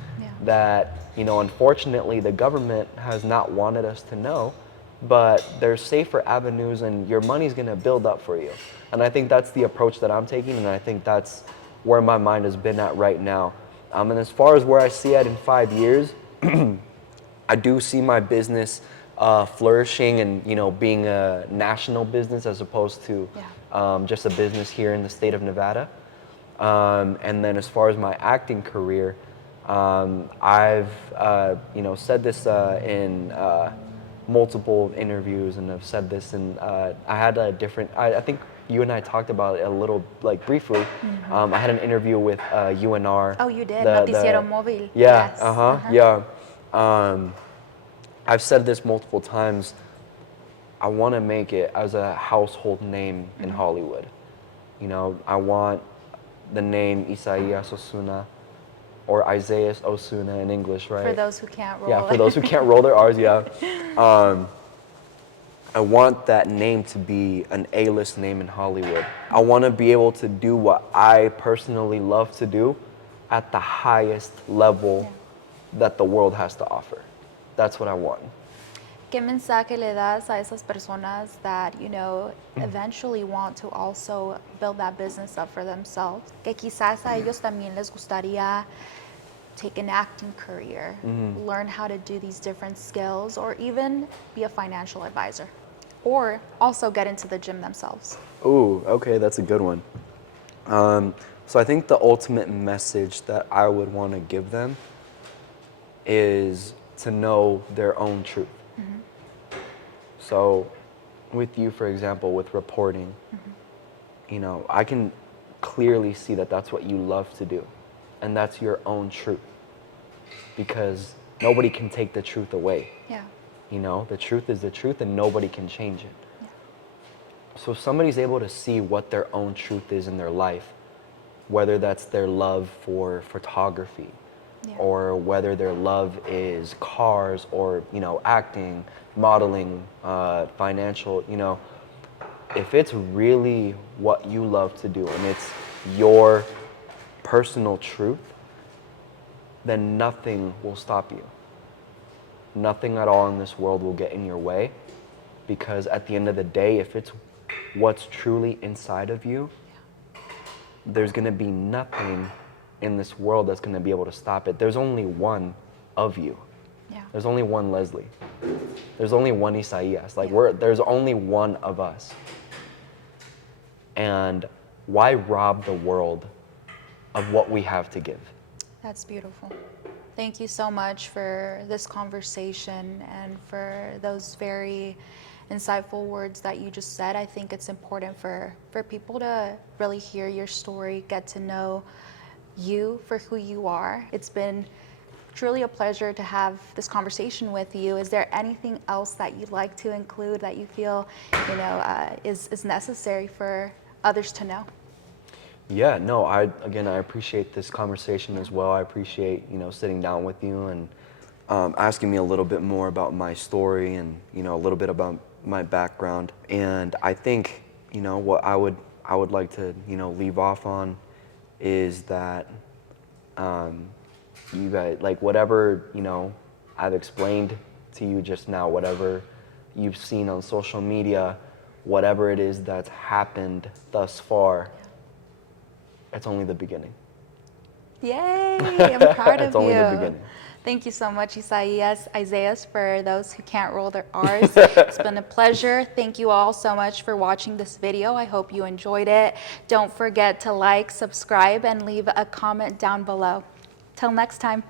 that, unfortunately, the government has not wanted us to know, but there's safer avenues, and your money's going to build up for you. And I think that's the approach that I'm taking, and I think that's where my mind has been at right now. And as far as where I see it in 5 years, I do see my business flourishing and, you know, being a national business as opposed to just a business here in the state of Nevada. And then as far as my acting career, I've, you know, said this in multiple interviews, and I've said this in, I had a different, I think you and I talked about it a little, like briefly. I had an interview with UNR. Oh, you did? Noticiero Móvil. Yeah, Yes. yeah. I've said this multiple times. I want to make it as a household name in Hollywood. You know, I want the name Isaias Osuna, or Isaias Osuna in English, right? For those who can't roll. Yeah, for those who can't roll their R's, yeah. I want that name to be an A-list name in Hollywood. I want to be able to do what I personally love to do at the highest level that the world has to offer. That's what I want. ¿Qué mensaje le das a esas personas that, you know, eventually want to also build that business up for themselves? Que quizás a ellos también les gustaría take an acting career, learn how to do these different skills, or even be a financial advisor, or also get into the gym themselves. Ooh, okay, that's a good one. So I think the ultimate message that I would want to give them is to know their own truth. So with you, for example, with reporting, you know, I can clearly see that that's what you love to do, and that's your own truth, because nobody can take the truth away. Yeah. You know, the truth is the truth and nobody can change it. Yeah. So if somebody's able to see what their own truth is in their life, whether that's their love for photography, or whether their love is cars, or, you know, acting, modeling, financial, you know, if it's really what you love to do and it's your personal truth, then nothing will stop you. Nothing at all in this world will get in your way, because at the end of the day, if it's what's truly inside of you, there's going to be nothing in this world that's going to be able to stop it. There's only one of you. Yeah. There's only one Leslie. There's only one Isaias. Like, there's only one of us. And why rob the world of what we have to give? That's beautiful. Thank you so much for this conversation and for those very insightful words that you just said. I think it's important for people to really hear your story, get to know you for who you are. It's been truly a pleasure to have this conversation with you. Is there anything else that you'd like to include that you feel, you know, is necessary for others to know? Yeah, no, I appreciate this conversation as well. I appreciate, you know, sitting down with you and asking me a little bit more about my story and, you know, a little bit about my background. And I think, you know, what I would like to, you know, leave off on is that you guys, like, whatever, you know, I've explained to you just now, whatever you've seen on social media, whatever it is that's happened thus far, it's only the beginning. Yay! I'm proud of you. It's only the beginning. Thank you so much, Isaias, for those who can't roll their R's. It's been a pleasure. Thank you all so much for watching this video. I hope you enjoyed it. Don't forget to like, subscribe, and leave a comment down below. Till next time.